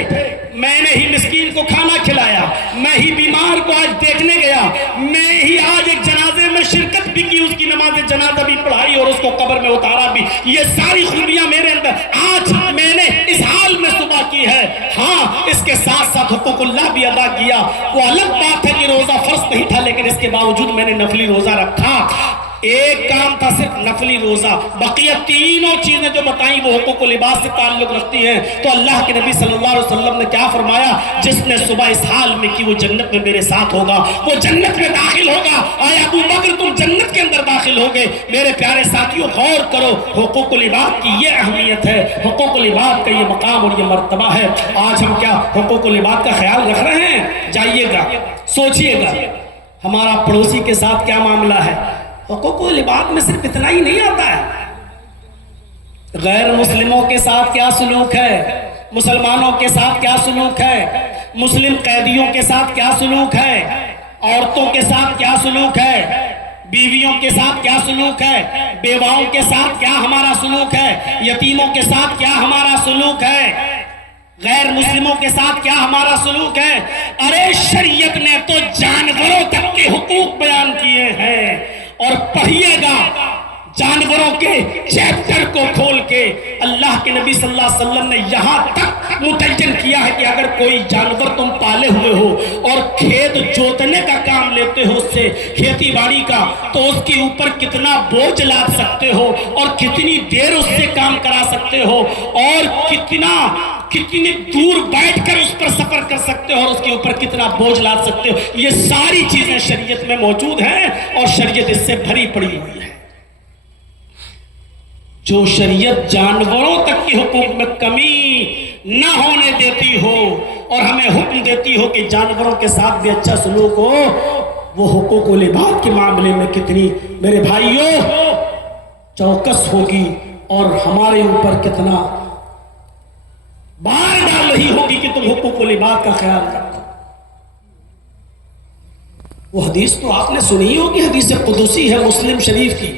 میں نے ہی مسکین کو کھانا کھلایا، میں ہی بیمار کو آج دیکھنے گیا، میں ہی آج ایک جنازے میں شرکت بھی کی، اس کی نماز جنازہ بھی پڑھائی اور اس کو قبر میں اتارا بھی۔ یہ ساری خوبیاں میرے اندر آج میں نے اس حال میں صبح کی ہے۔ ہاں، اس کے ساتھ ساتھ حقوق اللہ بھی ادا کیا۔ وہ الگ بات ہے کہ روزہ فرض نہیں تھا، لیکن اس کے باوجود میں نے نفلی روزہ رکھا۔ ایک کام تھا صرف نفلی روزہ، بقیہ تینوں چیزیں جو بتائیں وہ حقوق لباس سے تعلق رکھتی ہیں۔ تو اللہ کے نبی صلی اللہ علیہ وسلم نے کیا فرمایا؟ جس نے صبح اس حال میں کی وہ جنت میں میرے ساتھ ہوگا، وہ جنت میں داخل ہوگا۔ آیا ابو بکر تم جنت کے اندر داخل ہوگے؟ میرے پیارے ساتھیوں، غور کرو، حقوق لباس کی یہ اہمیت ہے، حقوق لباس کا یہ مقام اور یہ مرتبہ ہے۔ آج ہم کیا حقوق لباس کا خیال رکھ رہے ہیں؟ جائیے گا، سوچئے گا ہمارا پڑوسی کے ساتھ کیا معاملہ ہے۔ حقوق و لباس میں صرف اتنا ہی نہیں آتا ہے، غیر مسلموں کے ساتھ کیا سلوک ہے، مسلمانوں کے ساتھ کیا سلوک ہے، مسلم قیدیوں کے ساتھ کیا سلوک ہے، عورتوں کے ساتھ کیا سلوک ہے، بیویوں کے ساتھ کیا سلوک ہے، بیواؤں کے ساتھ کیا ہمارا سلوک ہے، یتیموں کے ساتھ کیا ہمارا سلوک ہے، غیر مسلموں کے ساتھ کیا ہمارا سلوک ہے۔ ارے شریعت نے تو جانوروں تک کے حقوق بیان کیے ہیں، اور پڑھیے گا جانوروں کے چیپٹر کو کھول کے اللہ کے نبی صلی اللہ علیہ وسلم نے یہاں تک متعین کیا ہے کہ اگر کوئی جانور تم پالے ہوئے ہو اور کھیت جوتنے کا کام لیتے ہو، اس سے کھیتی باڑی کا، تو اس کے اوپر کتنا بوجھ لاد سکتے ہو اور کتنی دیر اس سے کام کرا سکتے ہو اور کتنی دور بیٹھ کر اس پر سفر کر سکتے ہو اور اس کے اوپر کتنا بوجھ لاد سکتے ہو، یہ ساری چیزیں شریعت میں موجود ہیں اور شریعت اس سے بھری پڑی ہوئی ہے۔ جو شریعت جانوروں تک کے حقوق میں کمی نہ ہونے دیتی ہو اور ہمیں حکم دیتی ہو کہ جانوروں کے ساتھ بھی اچھا سلوک ہو، وہ حقوق و لباس کے معاملے میں کتنی میرے بھائیوں چوکس ہوگی اور ہمارے اوپر کتنا بار ڈال رہی ہوگی کہ تم حقوق و لباس کا خیال رکھو۔ وہ حدیث تو آپ نے سنی ہوگی، حدیث قدسی ہے مسلم شریف کی،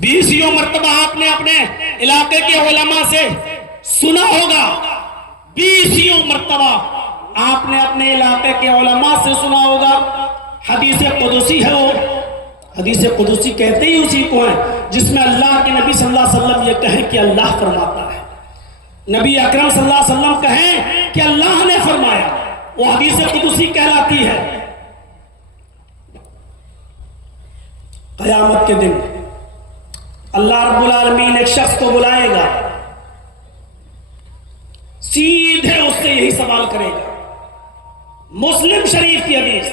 20 مرتبہ آپ نے اپنے علاقے کے علماء سے سنا ہوگا، 20 مرتبہ آپ نے اپنے علاقے کے علماء سے سنا ہوگا۔ حدیث قدسی ہے، وہ حدیث قدسی کہتے ہی اسی کو ہے جس میں اللہ کے نبی صلی اللہ علیہ وسلم یہ کہیں کہ اللہ فرماتا ہے، نبی اکرم صلی اللہ علیہ وسلم کہیں کہ اللہ نے فرمایا، وہ حدیث قدسی کہلاتی ہے۔ قیامت کے دن اللہ رب العالمین ایک شخص کو بلائے گا، سیدھے اس سے یہی سوال کرے گا، مسلم شریف کی حدیث،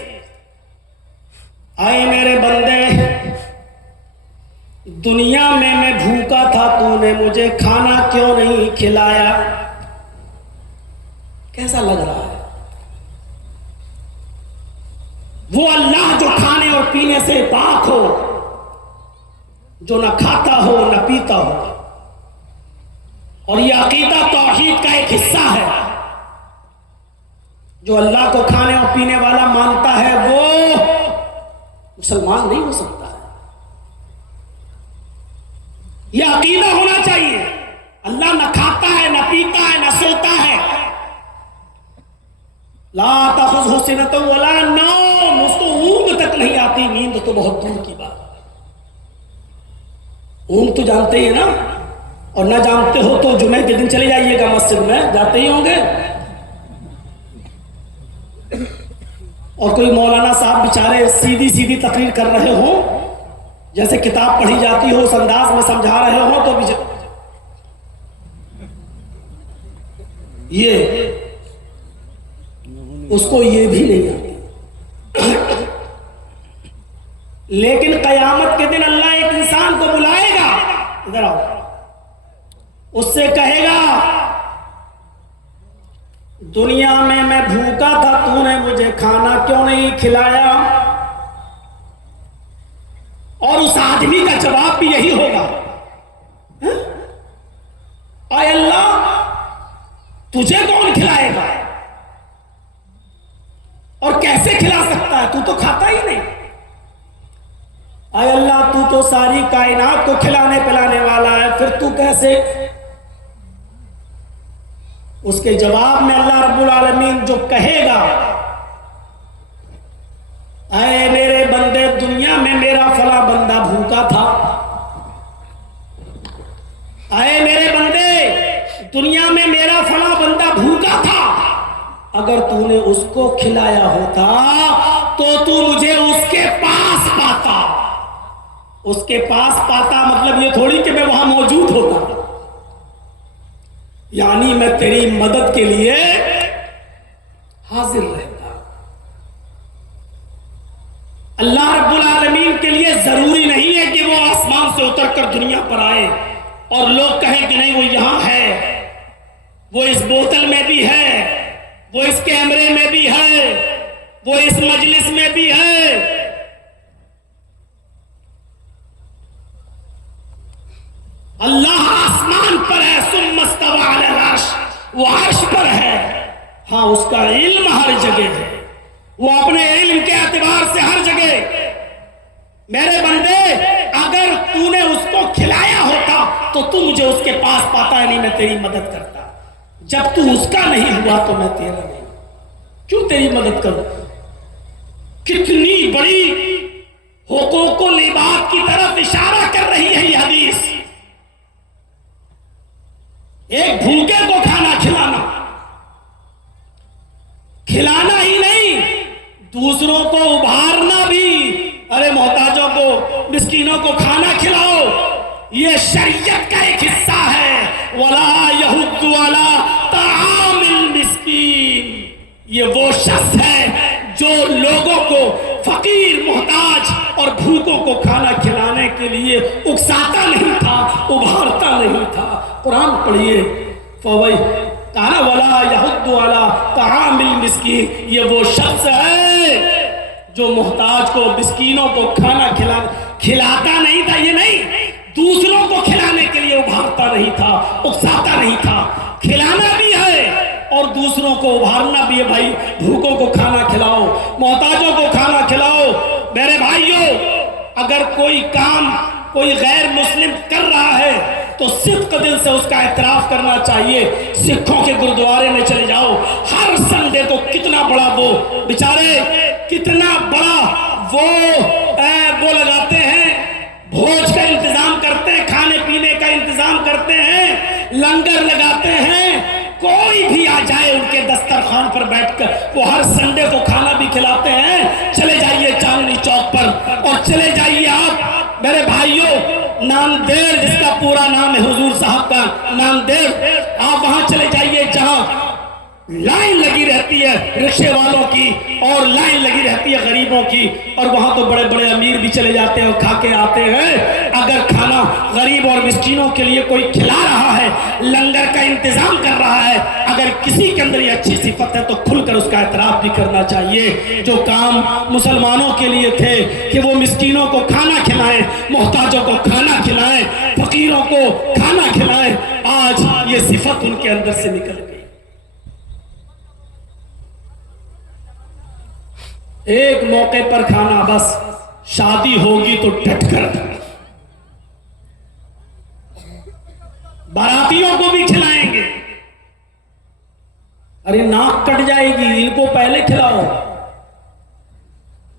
آئے میرے بندے، دنیا میں بھوکا تھا، تو نے مجھے کھانا کیوں نہیں کھلایا؟ کیسا لگ رہا ہے؟ وہ اللہ جو کھانے اور پینے سے پاک ہو، جو نہ کھاتا ہو نہ پیتا ہو، اور یہ عقیدہ توحید کا ایک حصہ ہے، جو اللہ کو کھانے اور پینے والا مانتا ہے وہ مسلمان نہیں ہو سکتا ہے۔ یہ عقیدہ ہونا چاہیے، اللہ نہ کھاتا ہے نہ پیتا ہے نہ سوتا ہے، لا تأخذہ سنۃ ولا نوم، تو بہت دور کی بات. اونگ تو جانتے ہی ہیں نا, اور نہ جانتے ہو تو جمعے کے دن چلے جائیے گا مسجد میں, جاتے ہی ہوں گے. اور کوئی مولانا صاحب بیچارے سیدھی سیدھی تقریر کر رہے ہوں, جیسے کتاب پڑھی جاتی ہو اس انداز میں سمجھا رہے ہوں, تو یہ اس کو یہ بھی نہیں آتی. لیکن قیامت کے دن اللہ ایک انسان کو بلائے گا, ادھر آؤ, اس سے کہے گا دنیا میں بھوکا تھا, تو نے مجھے کھانا کیوں نہیں کھلایا؟ اور اس آدمی کا جواب بھی یہی ہوگا, اے اللہ تجھے کون کھلائے گا اور کیسے کھلا سکتا ہے, تو کھاتا ہی نہیں. اے اللہ تو ساری کائنات کو کھلانے پلانے والا ہے, پھر تو کیسے؟ اس کے جواب میں اللہ رب العالمین جو کہے گا, اے میرے بندے دنیا میں میرا فلاں بندہ بھوکا تھا, اے میرے بندے دنیا میں میرا فلاں بندہ بھوکا تھا, اگر تو نے اس کو کھلایا ہوتا تو مجھے اس کے پاس پاتا. اس کے پاس پاتا مطلب یہ تھوڑی کہ میں وہاں موجود ہوتا, یعنی میں تیری مدد کے لیے حاضر رہتا. اللہ رب العالمین کے لیے ضروری نہیں ہے کہ وہ آسمان سے اتر کر دنیا پر آئے اور لوگ کہیں کہ نہیں وہ یہاں ہے, وہ اس بوتل میں بھی ہے, وہ اس کیمرے میں بھی ہے, وہ اس مجلس میں بھی ہے. اللہ آسمان پر ہے, ثم استوى علی العرش, وہ عرش پر ہے. ہاں اس کا علم ہر جگہ ہے, وہ اپنے علم کے اعتبار سے ہر جگہ. میرے بندے اگر تو نے اس کو کھلایا ہوتا تو مجھے اس کے پاس پاتا ہے, نہیں میں تیری مدد کرتا. جب تو اس کا نہیں ہوا تو میں تیرا نہیں, کیوں تیری مدد کروں؟ کتنی بڑی حقوق العباد کی طرف اشارہ کر رہی ہے یہ حدیث. ایک بھوکے کو کھانا کھلانا ہی نہیں, دوسروں کو ابھارنا بھی. ارے محتاجوں کو, مسکینوں کو کھانا کھلاؤ, یہ شریعت کا ایک حصہ ہے. وَلَا يَحُضُّ عَلَىٰ طَعَامِ الْمِسْكِينِ, یہ وہ شخص ہے جو لوگوں کو, فقیر محتاج اور بھوکوں کو کھانا کھلانے کے لیے اکساتا نہیں تھا, ابھارتا نہیں تھا. قرآن پڑھیے, کہا وَلَا يَحُضُّ عَلَىٰ طَعَامِ الْمِسْكِينِ, یہ وہ شخص ہے جو محتاج کو, مسکینوں کو کھانا کھلاتا نہیں تھا. یہ نہیں, دوسروں کو کھلانے کے لیے ابھارتا نہیں تھا, اکساتا نہیں تھا. کھلانا بھی ہے اور دوسروں کو ابھارنا بھی ہے. بھائی بھوکوں کو کھانا کھلاؤ, محتاجوں کو کھانا کھلاؤ. میرے بھائیوں, اگر کوئی کام کوئی غیر مسلم کر رہا ہے تو صدق دل سے اس کا اعتراف کرنا چاہیے. سکھوں کے گردوارے میں چلے جاؤ, ہر سنڈے کو کتنا بڑا وہ بیچارے, کتنا بڑا وہ لگاتے ہیں, بھوج کا انتظام کرتے ہیں, کھانے پینے کا انتظام کرتے ہیں, لنگر لگاتے ہیں. کوئی بھی آ جائے ان کے دسترخوان پر بیٹھ کر وہ ہر سنڈے کو کھانا بھی کھلاتے ہیں. چلے جائیے چاندنی چوک پر, اور چلے جائیے آپ میرے بھائیوں ناندیڑ, جس کا پورا نام ہے حضور صاحب کا ناندیڑ, آپ وہاں چلے جائیے جہاں لائن لگی رہتی ہے رکشے والوں کی اور لائن لگی رہتی ہے غریبوں کی, اور وہاں تو بڑے بڑے امیر بھی چلے جاتے ہیں اور کھا کے آتے ہیں. اگر کھانا غریب اور مسکینوں کے لیے کوئی کھلا رہا ہے, لنگر کا انتظام کر رہا ہے, اگر کسی کے اندر یہ اچھی صفت ہے تو کھل کر اس کا اعتراف بھی کرنا چاہیے. جو کام مسلمانوں کے لیے تھے کہ وہ مسکینوں کو کھانا کھلائیں, محتاجوں کو کھانا کھلائیں, فقیروں کو کھانا کھلائیں, آج یہ صفت ان کے اندر سے نکل گئی. ایک موقع پر کھانا, بس شادی ہوگی تو ڈٹ کر, باراتیوں کو بھی کھلائیں گے. ارے ناک کٹ جائے گی, ان کو پہلے کھلاؤ.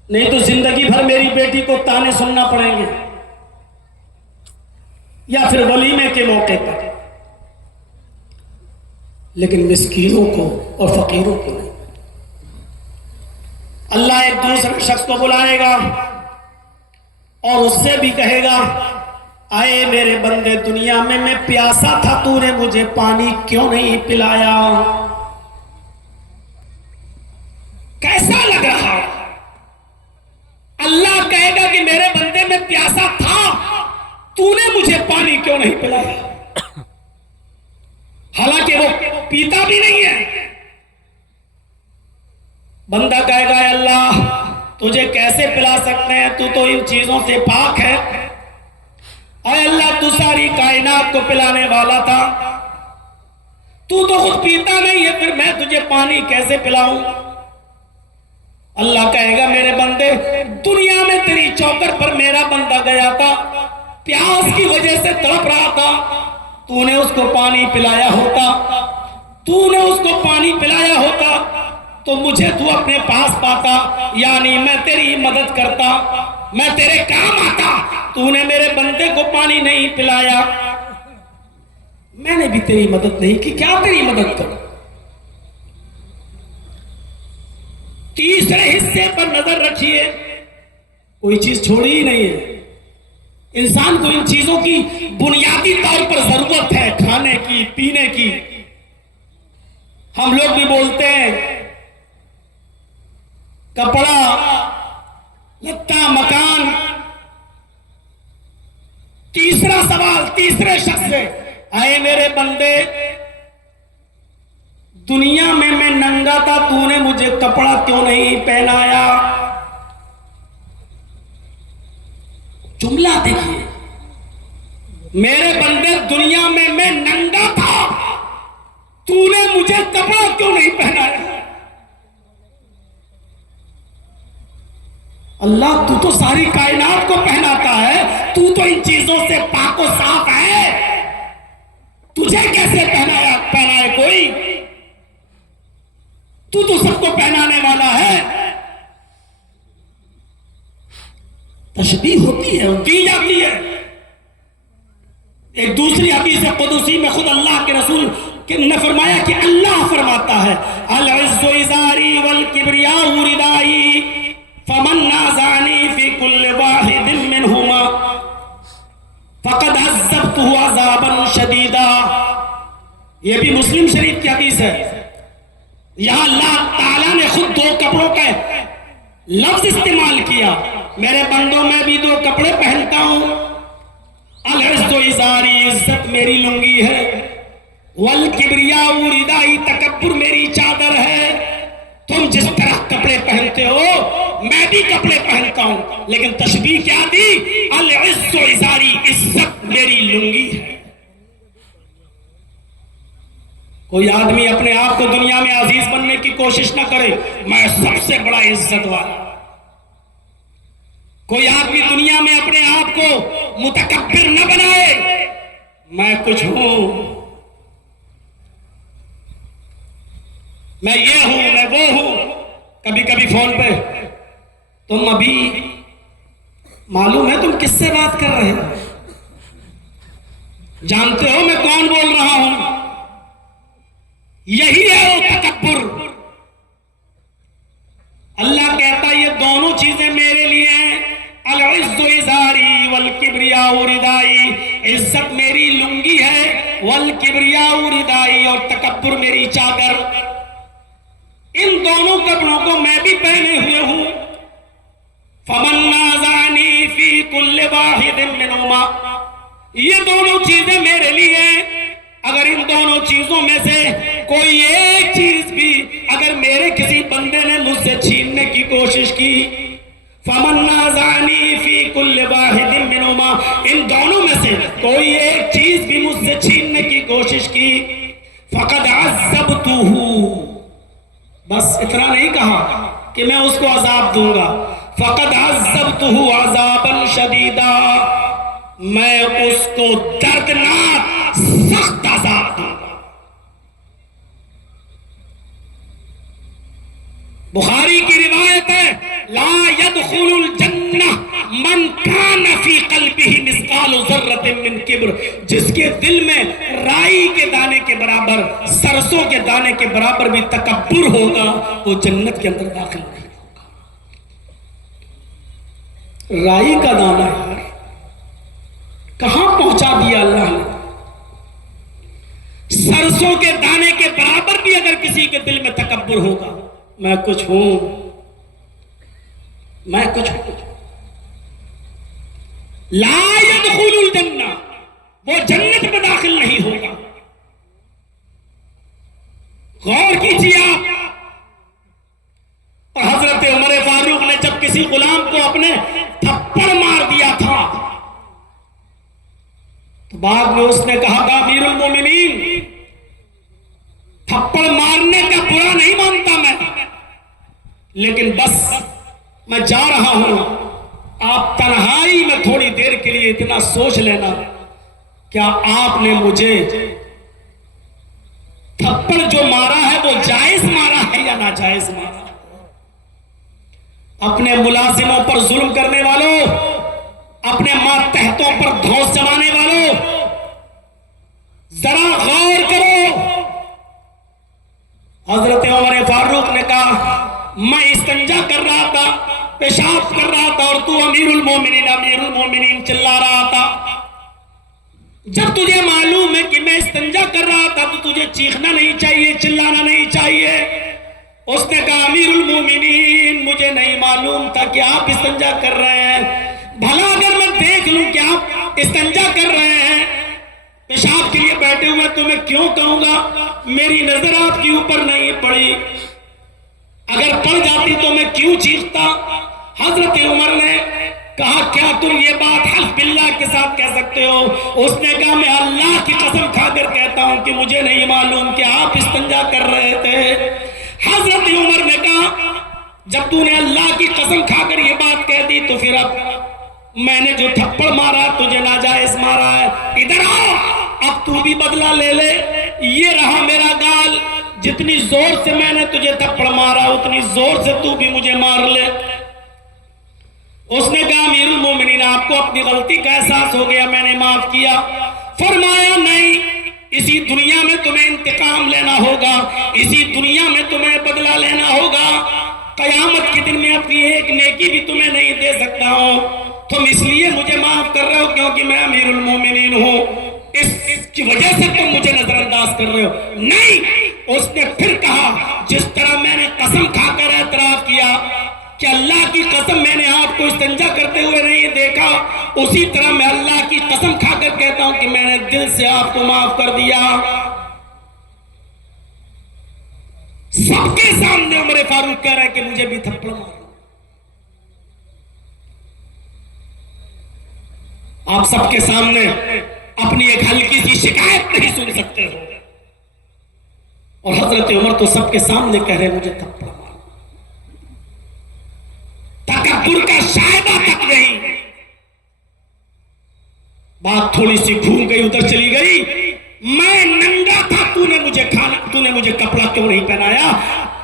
نہیں تو زندگی بھر میری بیٹی کو تانے سننا پڑیں گے، یا پھر ولیمے کے موقع پر، لیکن مسکینوں کو اور فقیروں کو نہیں۔ اللہ ایک دوسرے شخص کو بلائے گا اور اس سے بھی کہے گا، آئے میرے بندے، دنیا میں پیاسا تھا، تو نے مجھے پانی کیوں نہیں پلایا؟ کیسا لگ رہا؟ اللہ کہے گا کہ میرے بندے میں پیاسا تھا، تو نے مجھے پانی کیوں نہیں پلایا؟ حالانکہ وہ پیتا بھی نہیں ہے۔ بندہ کہے گا، اے اللہ تجھے کیسے پلا سکتے ہیں، تو ان چیزوں سے پاک ہے۔ اے اللہ تو ساری کائنات کو پلانے والا تھا، تو خود پیتا نہیں ہے، پھر میں تجھے پانی کیسے پلاؤں؟ اللہ کہے گا، میرے بندے، دنیا میں تیری چوکر پر میرا بندہ گیا تھا، پیاس کی وجہ سے تڑپ رہا تھا، تو نے اس کو پانی پلایا ہوتا، تو مجھے تو اپنے پاس پاتا، یعنی میں تیری مدد کرتا، میں تیرے کام آتا۔ تو نے میرے بندے کو پانی نہیں پلایا، میں نے بھی تیری مدد نہیں کی، کیا تیری مدد کروں؟ تیسرے حصے پر نظر رکھیے، کوئی چیز چھوڑی ہی نہیں ہے۔ انسان کو ان چیزوں کی بنیادی طور پر ضرورت ہے، کھانے کی، پینے کی۔ ہم لوگ بھی بولتے ہیں کپڑا، لتا، مکان۔ تیسرا سوال تیسرے شخص سے، آئے میرے بندے، دنیا میں ننگا تھا، تو نے مجھے کپڑا کیوں نہیں پہنایا؟ جملہ دیکھیے، میرے بندے دنیا میں ننگا تھا، تو نے مجھے کپڑا کیوں نہیں پہنایا؟ اللہ تو ساری کائنات کو پہناتا ہے، تو ان چیزوں سے پاک و صاف ہے، تجھے کیسے پہنائے کوئی؟ تو سب کو پہنانے والا ہے۔ تشبیہ ہوتی ہے، کی جاتی ہے۔ ایک دوسری حدیث قدسی میں خود اللہ کے رسول نے فرمایا کہ اللہ فرماتا ہے، العز ازاری والکبریاء ردائی فمن نازعنی فی کل واحد منہما فقد عذبتہ عذابا شدیدا۔ یہ بھی مسلم شریف کی حدیث ہے۔ یہاں اللہ تعالیٰ نے خود دو کپڑوں کا لفظ استعمال کیا، میرے بندوں میں بھی دو کپڑے پہنتا ہوں، العز ازاری، عزت میری لنگی ہے، والکبریاء ردائی، تکبر میری چادر ہے۔ تم جس طرح کپڑے پہنتے ہو میں بھی کپڑے پہنتا ہوں، لیکن تشبیہ کیا دی؟ العز ازاری، عزت میری لنگی ہے۔ کوئی آدمی اپنے آپ کو دنیا میں عزیز بننے کی کوشش نہ کرے، میں سب سے بڑا عزت والا۔ کوئی آدمی دنیا میں اپنے آپ کو متکبر نہ بنائے، میں کچھ ہوں، میں یہ ہوں، میں وہ ہوں۔ کبھی کبھی فون پہ، تم ابھی معلوم ہے تم کس سے بات کر رہے ہو؟ جانتے ہو میں کون بول رہا ہوں؟ یہی ہے وہ تکبر۔ اللہ کہتا ہے یہ دونوں چیزیں میرے لیے ہیں، العز ازاری والکبریاء ردائی، عزت میری لنگی ہے، والکبریاء ردائی، اور تکبر میری چادر۔ ان دونوں کپڑوں کو میں بھی پہنے ہوئے ہوں۔ فمن نازعنی فی کل واحد منہما، یہ دونوں چیزیں میرے لیے ہیں۔ اگر ان دونوں چیزوں میں سے کوئی ایک چیز بھی اگر میرے کسی بندے نے مجھ سے چھیننے کی کوشش کی، فمن نازعنی فی کل واحد منہما، ان دونوں میں سے کوئی ایک چیز بھی مجھ سے چھیننے کی کوشش کی، فقد عذبتہ، بس اتنا نہیں کہا کہ میں اس کو عذاب دوں گا، فقد عذبتہ عذابا شدیدا، میں اس کو دردناک سخت عذاب دوں گا۔ بخاری کی روایت ہے، لا يدخل الجنہ من کان فی قلبہ مثقال ذرۃ من کبر، جس کے دل میں رائی کے دانے کے برابر، سرسوں کے دانے کے برابر بھی تکبر ہوگا، وہ جنت کے اندر داخل نہیں ہوگا۔ رائی کا دانہ یار کہاں پہنچا دیا اللہ نے؟ سرسوں کے دانے کے برابر بھی اگر کسی کے دل میں تکبر ہوگا، میں کچھ ہوں، میں کچھ ہوں، لا يدخل الجنہ، وہ جنت میں داخل نہیں ہوگا۔ غور کیجیے آپ، اور حضرت عمر فاروق نے جب کسی غلام کو اپنے تھپڑ مار دیا تھا تو بعد میں اس نے کہا تھا امیر المومنین، تھپڑ مارنے کا برا نہیں مانتا میں، لیکن بس میں جا رہا ہوں، آپ تنہائی میں تھوڑی دیر کے لیے اتنا سوچ لینا، کیا آپ نے مجھے تھپڑ جو مارا ہے وہ جائز مارا ہے یا ناجائز مارا ہے؟ اپنے ملازموں پر ظلم کرنے والوں، اپنے ماتحتوں پر دھوس جمانے والوں، ذرا غور کرو۔ حضرت عمر فاروق نے کہا میں استنجا کر رہا تھا، پیشاب کر رہا تھا، اور تو امیر المومنین امیر المومنین چلا رہا تھا۔ جب تجھے معلوم ہے کہ میں استنجا کر رہا تھا تو تجھے چیخنا نہیں چاہیے، چلانا نہیں چاہیے۔ اس نے کہا امیر المومنین مجھے نہیں معلوم تھا کہ آپ استنجا کر رہے ہیں، بھلا اگر میں دیکھ لوں کہ آپ استنجا کر رہے ہیں، پیشاب کے لیے بیٹھے ہوئے، تو میں کیوں کہوں گا؟ میری نظر آپ کے اوپر نہیں پڑی، اگر پڑ جاتی تو میں کیوں چیختا؟ حضرت عمر نے کہا کیا تم یہ بات حلف باللہ کے ساتھ کہہ سکتے ہو؟ اس نے کہا میں اللہ کی قسم کھا کر کہتا ہوں کہ مجھے نہیں معلوم کہ آپ استنجا کر رہے تھے۔ حضرت عمر نے کہا جب تو نے اللہ کی قسم کھا کر یہ بات کہہ دی تو پھر اب میں نے جو تھپڑ مارا تجھے ناجائز مارا ہے، ادھر آؤ اب تو بھی بدلہ لے لے، یہ رہا میرا گال، جتنی زور سے میں نے تجھے تھپڑ مارا اتنی زور سے تو بھی مجھے مار لے۔ اس نے کہا امیر المومنین آپ کو اپنی غلطی کا احساس ہو گیا، میں نے معاف کیا۔ فرمایا نہیں، اسی دنیا میں تمہیں انتقام لینا ہوگا، اسی دنیا میں تمہیں بدلہ لینا ہوگا، قیامت کے دن میں اپنی ایک نیکی بھی تمہیں نہیں دے سکتا ہوں، تم اس لیے مجھے معاف کر رہے ہو کیونکہ میں امیر المومنین ہوں، اس کی وجہ سے تم مجھے نظر انداز کر رہے ہو؟ نہیں۔ اس نے پھر کہا جس طرح میں نے قسم کھا کر اعتراف کیا کہ اللہ کی قسم میں نے آپ کو استنجا کرتے ہوئے نہیں دیکھا، اسی طرح میں اللہ کی قسم کھا کر کہتا ہوں کہ میں نے دل سے آپ کو معاف کر دیا۔ سب کے سامنے عمر فاروق کہہ رہا ہے کہ مجھے بھی تھپڑ مارو۔ آپ سب کے سامنے اپنی ایک ہلکی سی شکایت نہیں سن سکتے ہو، اور حضرت عمر تو سب کے سامنے کہہ رہے مجھے تھپڑ مارو۔ تکبر کا شائبہ تک نہیں، بات تھوڑی سی گھوم گئی، ادھر چلی گئی، میں ننگا تھا، تو نے مجھے کپڑا کیوں نہیں پہنایا؟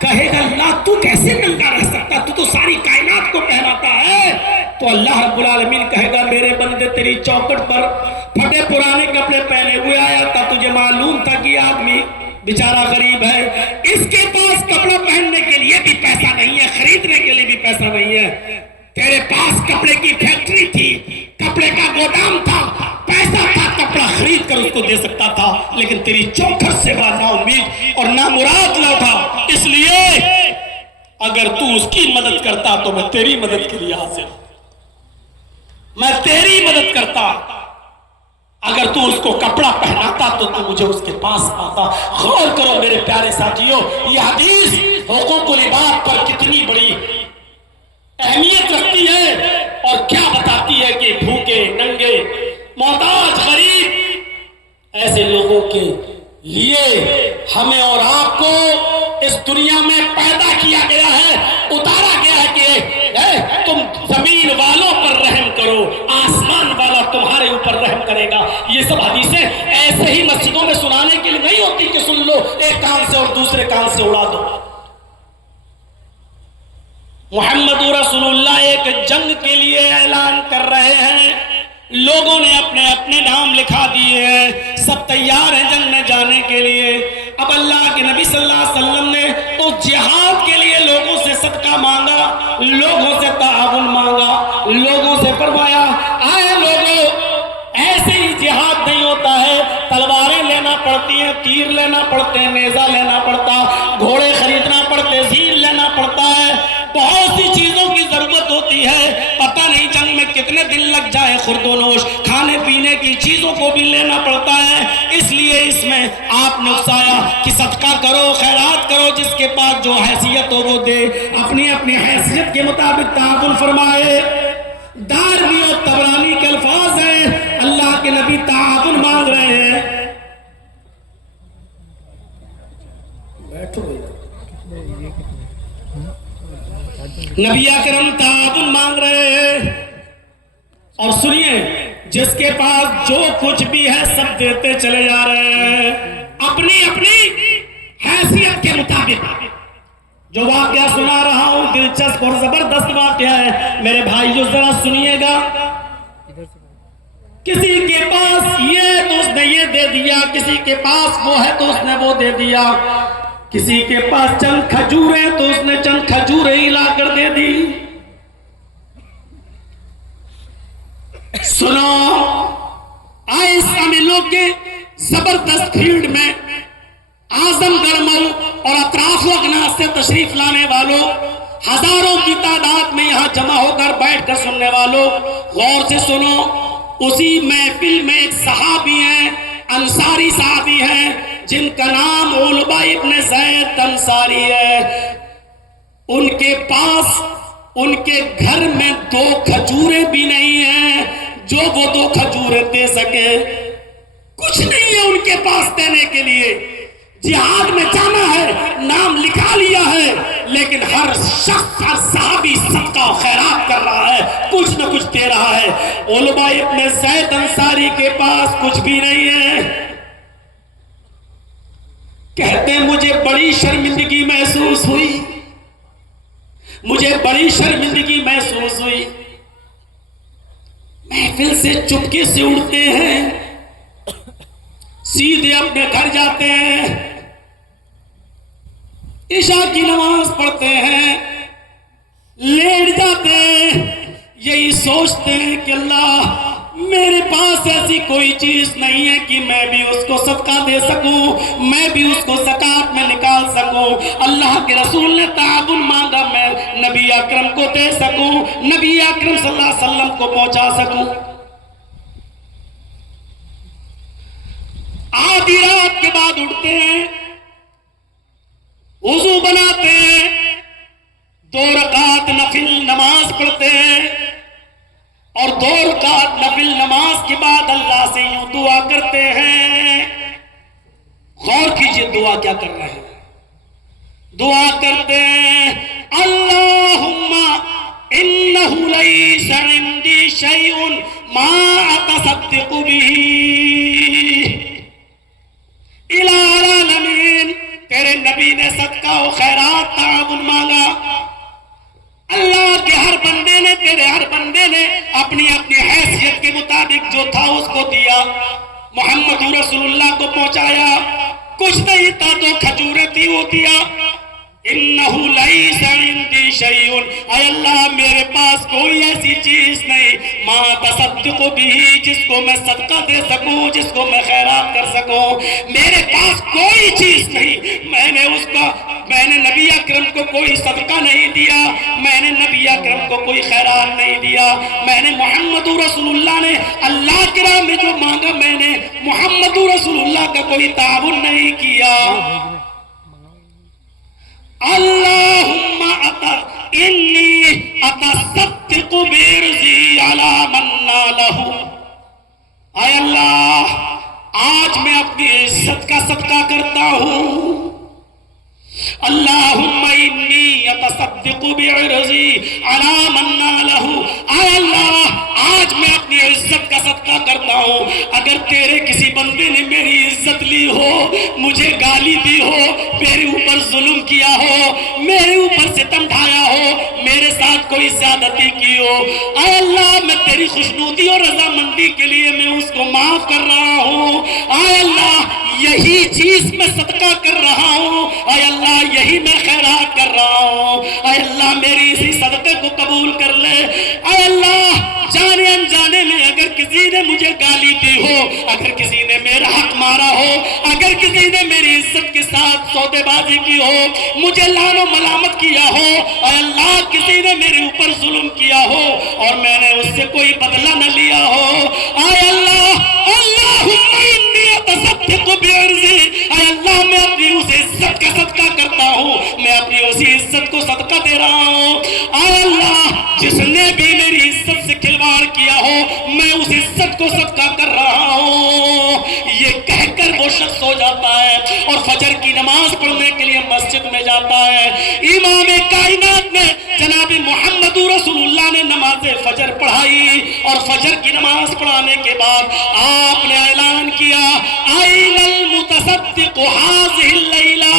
کہے گا اللہ تو کیسے ننگا رہ سکتا، تو تو ساری کائنات کو پہناتا ہے۔ تو اللہ رب العالمین کہے گا میرے بندے تیری چوکٹ پر پھٹے پرانے کپڑے پہنے ہوئے آیا تھا، تجھے معلوم تھا کہ آدمی بیچارہ غریب ہے، اس کے پاس کپڑا پہننے کے لیے بھی پیسہ نہیں ہے، خریدنے کے لیے بھی پیسہ نہیں ہے، تیرے پاس کپڑے کی فیکٹری تھی، کپڑے کا گودام تھا، پیسہ تھا، کپڑا خرید کر اس کو دے سکتا تھا، لیکن تیری چوکھٹ سے وہ نا امید اور نامراد نہ تھا، اس لیے اگر تو اس کی مدد کرتا تو میں تیری مدد کے لیے حاضر ہوں، میں تیری مدد کرتا، اگر تو اس کو کپڑا پہناتا تو مجھے اس کے پاس آتا۔ غور کرو میرے پیارے ساتھیوں، یہ حدیث حقوق العباد پر کتنی بڑی اہمیت رکھتی ہے، اور کیا بتاتی ہے کہ بھوکے، ننگے، محتاج، غریب ایسے لوگوں کے لیے ہمیں اور آپ کو اس دنیا میں پیدا کیا گیا ہے، اتارا گیا ہے کہ تم زمین والوں پر رحم کرو، آسمان والا تمہارے اوپر رحم کرے گا۔ یہ سب حدیثیں ایسے ہی مسجدوں میں سنانے کے لیے نہیں ہوتی کہ سن لو ایک کان سے اور دوسرے کان سے اڑا دو۔ محمد رسول اللہ ایک جنگ کے لیے اعلان کر رہے ہیں، لوگوں نے اپنے اپنے نام لکھا دیے ہیں، سب تیار ہیں جنگ میں جانے کے لیے۔ اب اللہ کے نبی صلی اللہ علیہ وسلم نے اس جہاد کے لیے لوگوں سے صدقہ مانگا، لوگوں سے تعاون مانگا، لوگوں سے فرمایا آئے لوگوں، ایسے ہی جہاد نہیں ہوتا ہے، تلواریں لینا پڑتی ہیں، تیر لینا پڑتے ہیں، نیزہ لینا پڑتا، گھوڑے خریدنا پڑتے، زین لینا پڑتا ہے، بہت سی چیزوں کی ضرورت ہوتی ہے، پتہ نہیں جنگ میں کتنے دن لگ جائے، خورد و نوش کھانے پینے کی چیزوں کو بھی لینا پڑتا ہے۔ اس لیے اس میں آپ نے اکسایا کہ صدقہ کرو، خیرات کرو، جس کے پاس جو حیثیت ہو وہ دے، اپنی اپنی حیثیت کے مطابق تعاون فرمائے۔ دارمی اور طبرانی کے الفاظ ہیں، اللہ کے نبی تعاون مانگ رہے ہیں۔ نبی اکرم تعاون مانگ رہے ہیں، اور سنیے جس کے پاس جو کچھ بھی ہے سب دیتے چلے جا رہے ہیں اپنی اپنی حیثیت کے مطابق۔ جو واقعہ سنا رہا ہوں دلچسپ اور زبردست واقعہ ہے، میرے بھائیو ذرا سنیے گا۔ کسی کے پاس یہ تو اس نے یہ دے دیا، کسی کے پاس وہ ہے تو اس نے وہ دے دیا، کسی کے پاس چند کھجوریں تو اس نے چند کھجوریں ہی لا کر دے دی۔ سنو، آئے ساملوں کے زبردست فیلڈ میں اعظم گڑھ مئو اور اطراف و اکناس سے تشریف لانے والوں، ہزاروں کی تعداد میں یہاں جمع ہو کر بیٹھ کر سننے والوں، غور سے سنو۔ اسی محفل میں ایک صحابی ہیں، انصاری صحابی ہیں، جن کا نام علبہ ابن زید انصاری ہے۔ ان کے پاس ان کے گھر میں 2 کھجوریں بھی نہیں ہیں جو وہ 2 کھجوریں دے سکے، کچھ نہیں ہے ان کے پاس دینے کے لیے۔ جہاد میں جانا ہے، نام لکھا لیا ہے، لیکن ہر شخص، ہر صحابی صدقہ و خیرات کر رہا ہے، کچھ نہ کچھ دے رہا ہے۔ علبہ ابن زید انصاری کے پاس کچھ بھی نہیں ہے۔ کہتے ہیں مجھے بڑی شرمندگی محسوس ہوئی، مجھے بڑی شرمندگی محسوس ہوئی۔ محفل سے چپکے سے اڑتے ہیں، سیدھے اپنے گھر جاتے ہیں، عشاء کی نماز پڑھتے ہیں، لیٹ جاتے ہیں، یہی سوچتے ہیں کہ اللہ میرے پاس ایسی کوئی چیز نہیں ہے کہ میں بھی اس کو صدقہ دے سکوں، میں بھی اس کو زکوٰۃ میں نکال سکوں۔ اللہ کے رسول نے تعاون مانگا، میں نبی اکرم کو دے سکوں، نبی اکرم صلی اللہ علیہ وسلم کو پہنچا سکوں۔ آدھی رات کے بعد اٹھتے ہیں، وضو بناتے ہیں، 2 رکعت نفل نماز پڑھتے ہیں، اور 2 رکعت نفل نماز کے بعد اللہ سے یوں دعا کرتے ہیں۔ غور کیجئے دعا کیا کر رہے ہیں۔ دعا کرتے ہیں اللہم انہ لیس عندی شیء ما اتصدق به الہ العالمین۔ تیرے نبی نے صدقہ و خیرات تعاون مانگا، اللہ کے ہر بندے نے، تیرے ہر بندے نے اپنی اپنی حیثیت کے مطابق جو تھا اس کو دیا، محمد رسول اللہ کو پہنچایا۔ کچھ نہیں تھا، 2 کھجوریں تھی، وہ دیا۔ انہ لیس عندی شیء، اے اللہ میرے پاس کوئی ایسی چیز نہیں، ما تصدق به، جس کو میں صدقہ دے سکوں، جس کو میں خیرات کر سکوں، میرے پاس کوئی چیز نہیں۔ میں نے نبی اکرم کو کوئی صدقہ نہیں دیا، میں نے نبی اکرم کو کوئی خیرات نہیں دیا، میں نے محمد رسول اللہ نے اللہ کی راہ میں جو مانگا، میں نے محمد رسول اللہ کا کوئی تعاون نہیں کیا۔ اللہم انی اتصدق برزی علی من نالہ، اے اللہ آج میں اپنی عزت کا صدقہ کرتا ہوں۔ اللہم انی اتصدق بعرضی علی من نالہ، اے اللہ آج میں اپنی عزت کا صدقہ کرتا ہوں، اگر تیرے کسی بندے نے میری عزت لی ہو، مجھے گالی دی ہو، میرے اوپر ظلم کیا ہو، میرے اوپر ستم ڈھایا ہو، میرے ساتھ کوئی زیادتی کی ہو، اے اللہ میں تیری خوشنودی اور رضامندی کے لیے میں اس کو معاف کر رہا ہوں، اے اللہ یہی چیز میں صدقہ کر رہا ہوں، اے اللہ یہی میں خیرات کر رہا ہوں، اے اللہ میری اسی صدقے کو قبول کر لے، اے اللہ جانے انجانے میں اگر کسی نے مجھے گالی دی ہو، اگر کسی نے میرا حق مارا ہو، اگر کسی نے میری عزت کے ساتھ سودے بازی کی ہو، مجھے لعن و ملامت کیا ہو، اے اللہ کسی نے میرے اوپر ظلم کیا ہو اور میں نے اس سے کوئی بدلہ نہ لیا ہو، اے اللہ اللہم انی اتصدق بعرضی، اے اللہ میں اپنی اس عزت کا صدقہ کرتا ہوں، میں اپنی اسی عزت کو صدقہ دے رہا ہوں، اے اللہ جس نے بھی میری عزت سے کھلواڑ کیا ہو میں اس عزت کو صدقہ کر رہا ہوں، یہ کہہ کر وہ شخص ہو جاتا ہے اور فجر کی نماز پڑھنے کے لیے مسجد میں جاتا ہے۔ امام کائنات نے جناب محمد رسول اللہ نے نماز فجر پڑھائی اور فجر کی نماز پڑھانے کے بعد آپ نے اعلان کیا این المتصدق هذه اللیلہ،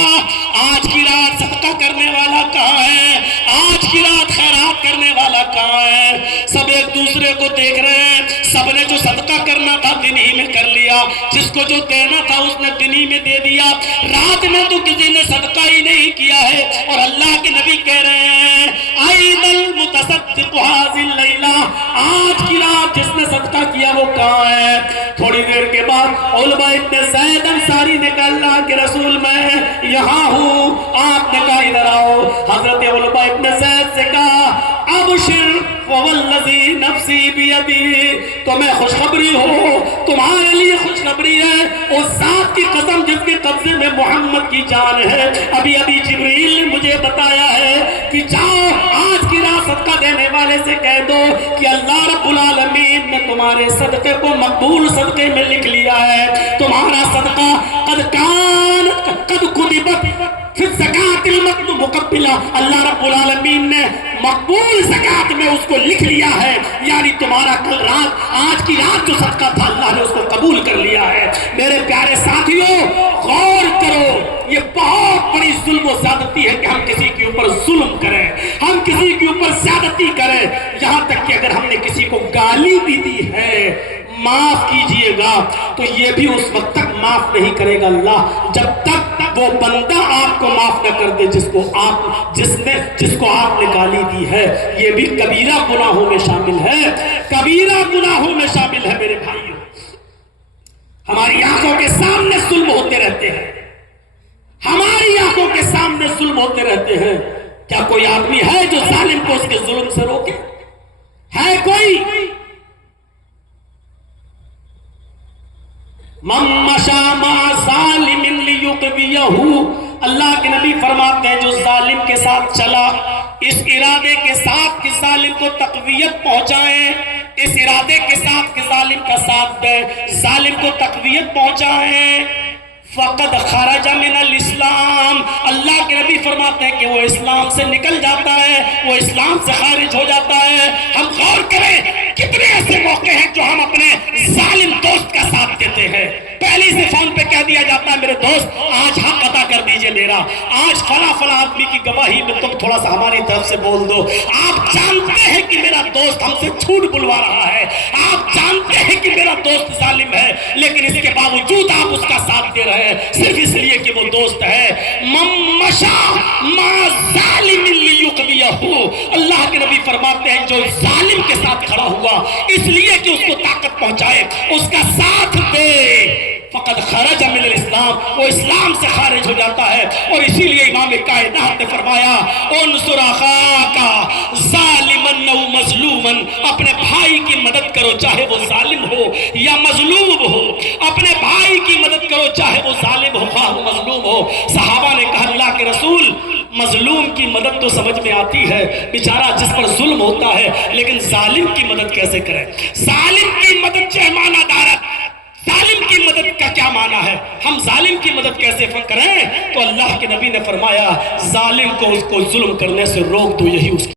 آج کی رات صدقہ کرنے والا کہاں ہے، آج کی رات خیرات کرنے والا کہاں ہے؟ سب ایک دوسرے کو دیکھ رہے ہیں، سب نے جو صدقہ کرنا تھا دن ہی میں کر لیا، جس کو جو دینا تھا اس نے دن ہی میں دے دیا، رات میں تو کسی نے صدقہ ہی نہیں کیا ہے، اور اللہ کے نبی کہہ رہے ہیں این المتصدق هذه اللیلہ، آج کی رات جس نے صدقہ کیا وہ کہاں ہے؟ تھوڑی دیر کے بعد علبہ ابن زید انصاری نے کہا اللہ کے رسول میں یہاں ہوں، آپ نے کہا ادھر آؤ، حضرت علبہ ابن زید سے کہا ابشر فوالذی نفسی بیدی، تمہیں خوشخبری ہو، تمہارے لیے خوشخبری ہے، اس ذات کی قسم جس کے قبضے میں محمد کی جان ہے، ابھی ابھی جبریل نے مجھے بتایا ہے کہ جاؤ آج کی رات صدقہ دینے والے سے کہہ دو کہ اللہ رب العالمین نے تمہارے صدقے کو مقبول صدقے میں لکھ لیا ہے، تمہارا صدقہ قد کتبت فی الزکاۃ المقبلہ، اللہ رب العالمین نے مقبول زکاة میں اس کو لکھ لیا ہے، یعنی تمہارا کل رات آج کی رات جو صدقہ تھا اللہ نے اس کو قبول کر لیا ہے۔ میرے پیارے ساتھیوں غور کرو، یہ بہت بڑی ظلم و زیادتی ہے کہ ہم کسی کے اوپر ظلم کریں، ہم کسی کے اوپر زیادتی کریں، یہاں تک کہ اگر ہم نے کسی کو گالی بھی دی ہے معاف کیجئے گا تو یہ بھی اس وقت تک معاف نہیں کرے گا اللہ جب تک وہ بندہ آپ کو معاف نہ کر دے جس کو آپ نے گالی دی ہے۔ یہ بھی کبیرہ گناہوں میں شامل ہے، کبیرہ گناہوں میں شامل ہے۔ میرے بھائیوں ہماری آنکھوں کے سامنے ظلم ہوتے رہتے ہیں، ہماری آنکھوں کے سامنے ظلم ہوتے رہتے ہیں، کیا کوئی آدمی ہے جو ظالم کو اس کے ظلم سے روکے؟ ہے کوئی؟ من مشى مع ظالم ليقويه، اللہ کے نبی فرماتے ہیں جو ظالم کے ساتھ چلا اس ارادے کے ساتھ کہ ظالم کو تقویت پہنچائیں، اس ارادے کے ساتھ کہ ظالم کا ساتھ دیں، ظالم کو تقویت پہنچائیں، فقد خرج من الاسلام، اللہ کے نبی فرماتے ہیں کہ وہ اسلام سے نکل جاتا ہے، وہ اسلام سے خارج ہو جاتا ہے۔ ہم غور کریں کتنے ایسے موقع ہیں جو ہم اپنے ظالم دوست کا ساتھ دیتے ہیں، پہلی سے فون پہ کہہ دیا جاتا ہے میرے دوست آج حق ادا کر دیجئے میرا، آج فلاں آدمی کی گواہی میں تم تھوڑا سا ہماری طرف سے بول دو، آپ جانتے ہیں کہ میرا دوست ہم سے جھوٹ بلوا رہا ہے، آپ جانتے ہیں کہ میرا دوست ظالم ہے، لیکن اس کے باوجود آپ اس کا ساتھ دے رہے ہیں صرف اس لیے کہ وہ دوست ہے۔ من مشى مع ظالم ليقويه، اللہ کے نبی فرماتے ہیں جو ظالم کے ساتھ کھڑا ہوا اس لیے کہ اس کو طاقت پہنچائے، اس کا ساتھ دے، فقد خرج من الاسلام، وہ اسلام سے خارج ہو جاتا ہے۔ اور اسی لیے امام کائنات نے فرمایا انصر اخاک ظالما او مظلوما، اپنے بھائی کی مدد کرو چاہے وہ ظالم ہو یا مظلوم ہو، اپنے بھائی کی مدد کرو چاہے وہ ظالم ہو خواہ وہ مظلوم ہو۔ صحابہ نے کہا اللہ کے رسول مظلوم کی مدد تو سمجھ میں آتی ہے، بیچارہ جس پر ظلم ہوتا ہے، لیکن ظالم کی مدد کیسے کریں؟ ظالم کی مدد جرمانہ دارت، ظالم کی مدد کا کیا معنی ہے؟ ہم ظالم کی مدد کیسے کریں؟ تو اللہ کے نبی نے فرمایا ظالم کو اس کو ظلم کرنے سے روک دو، یہی اس کی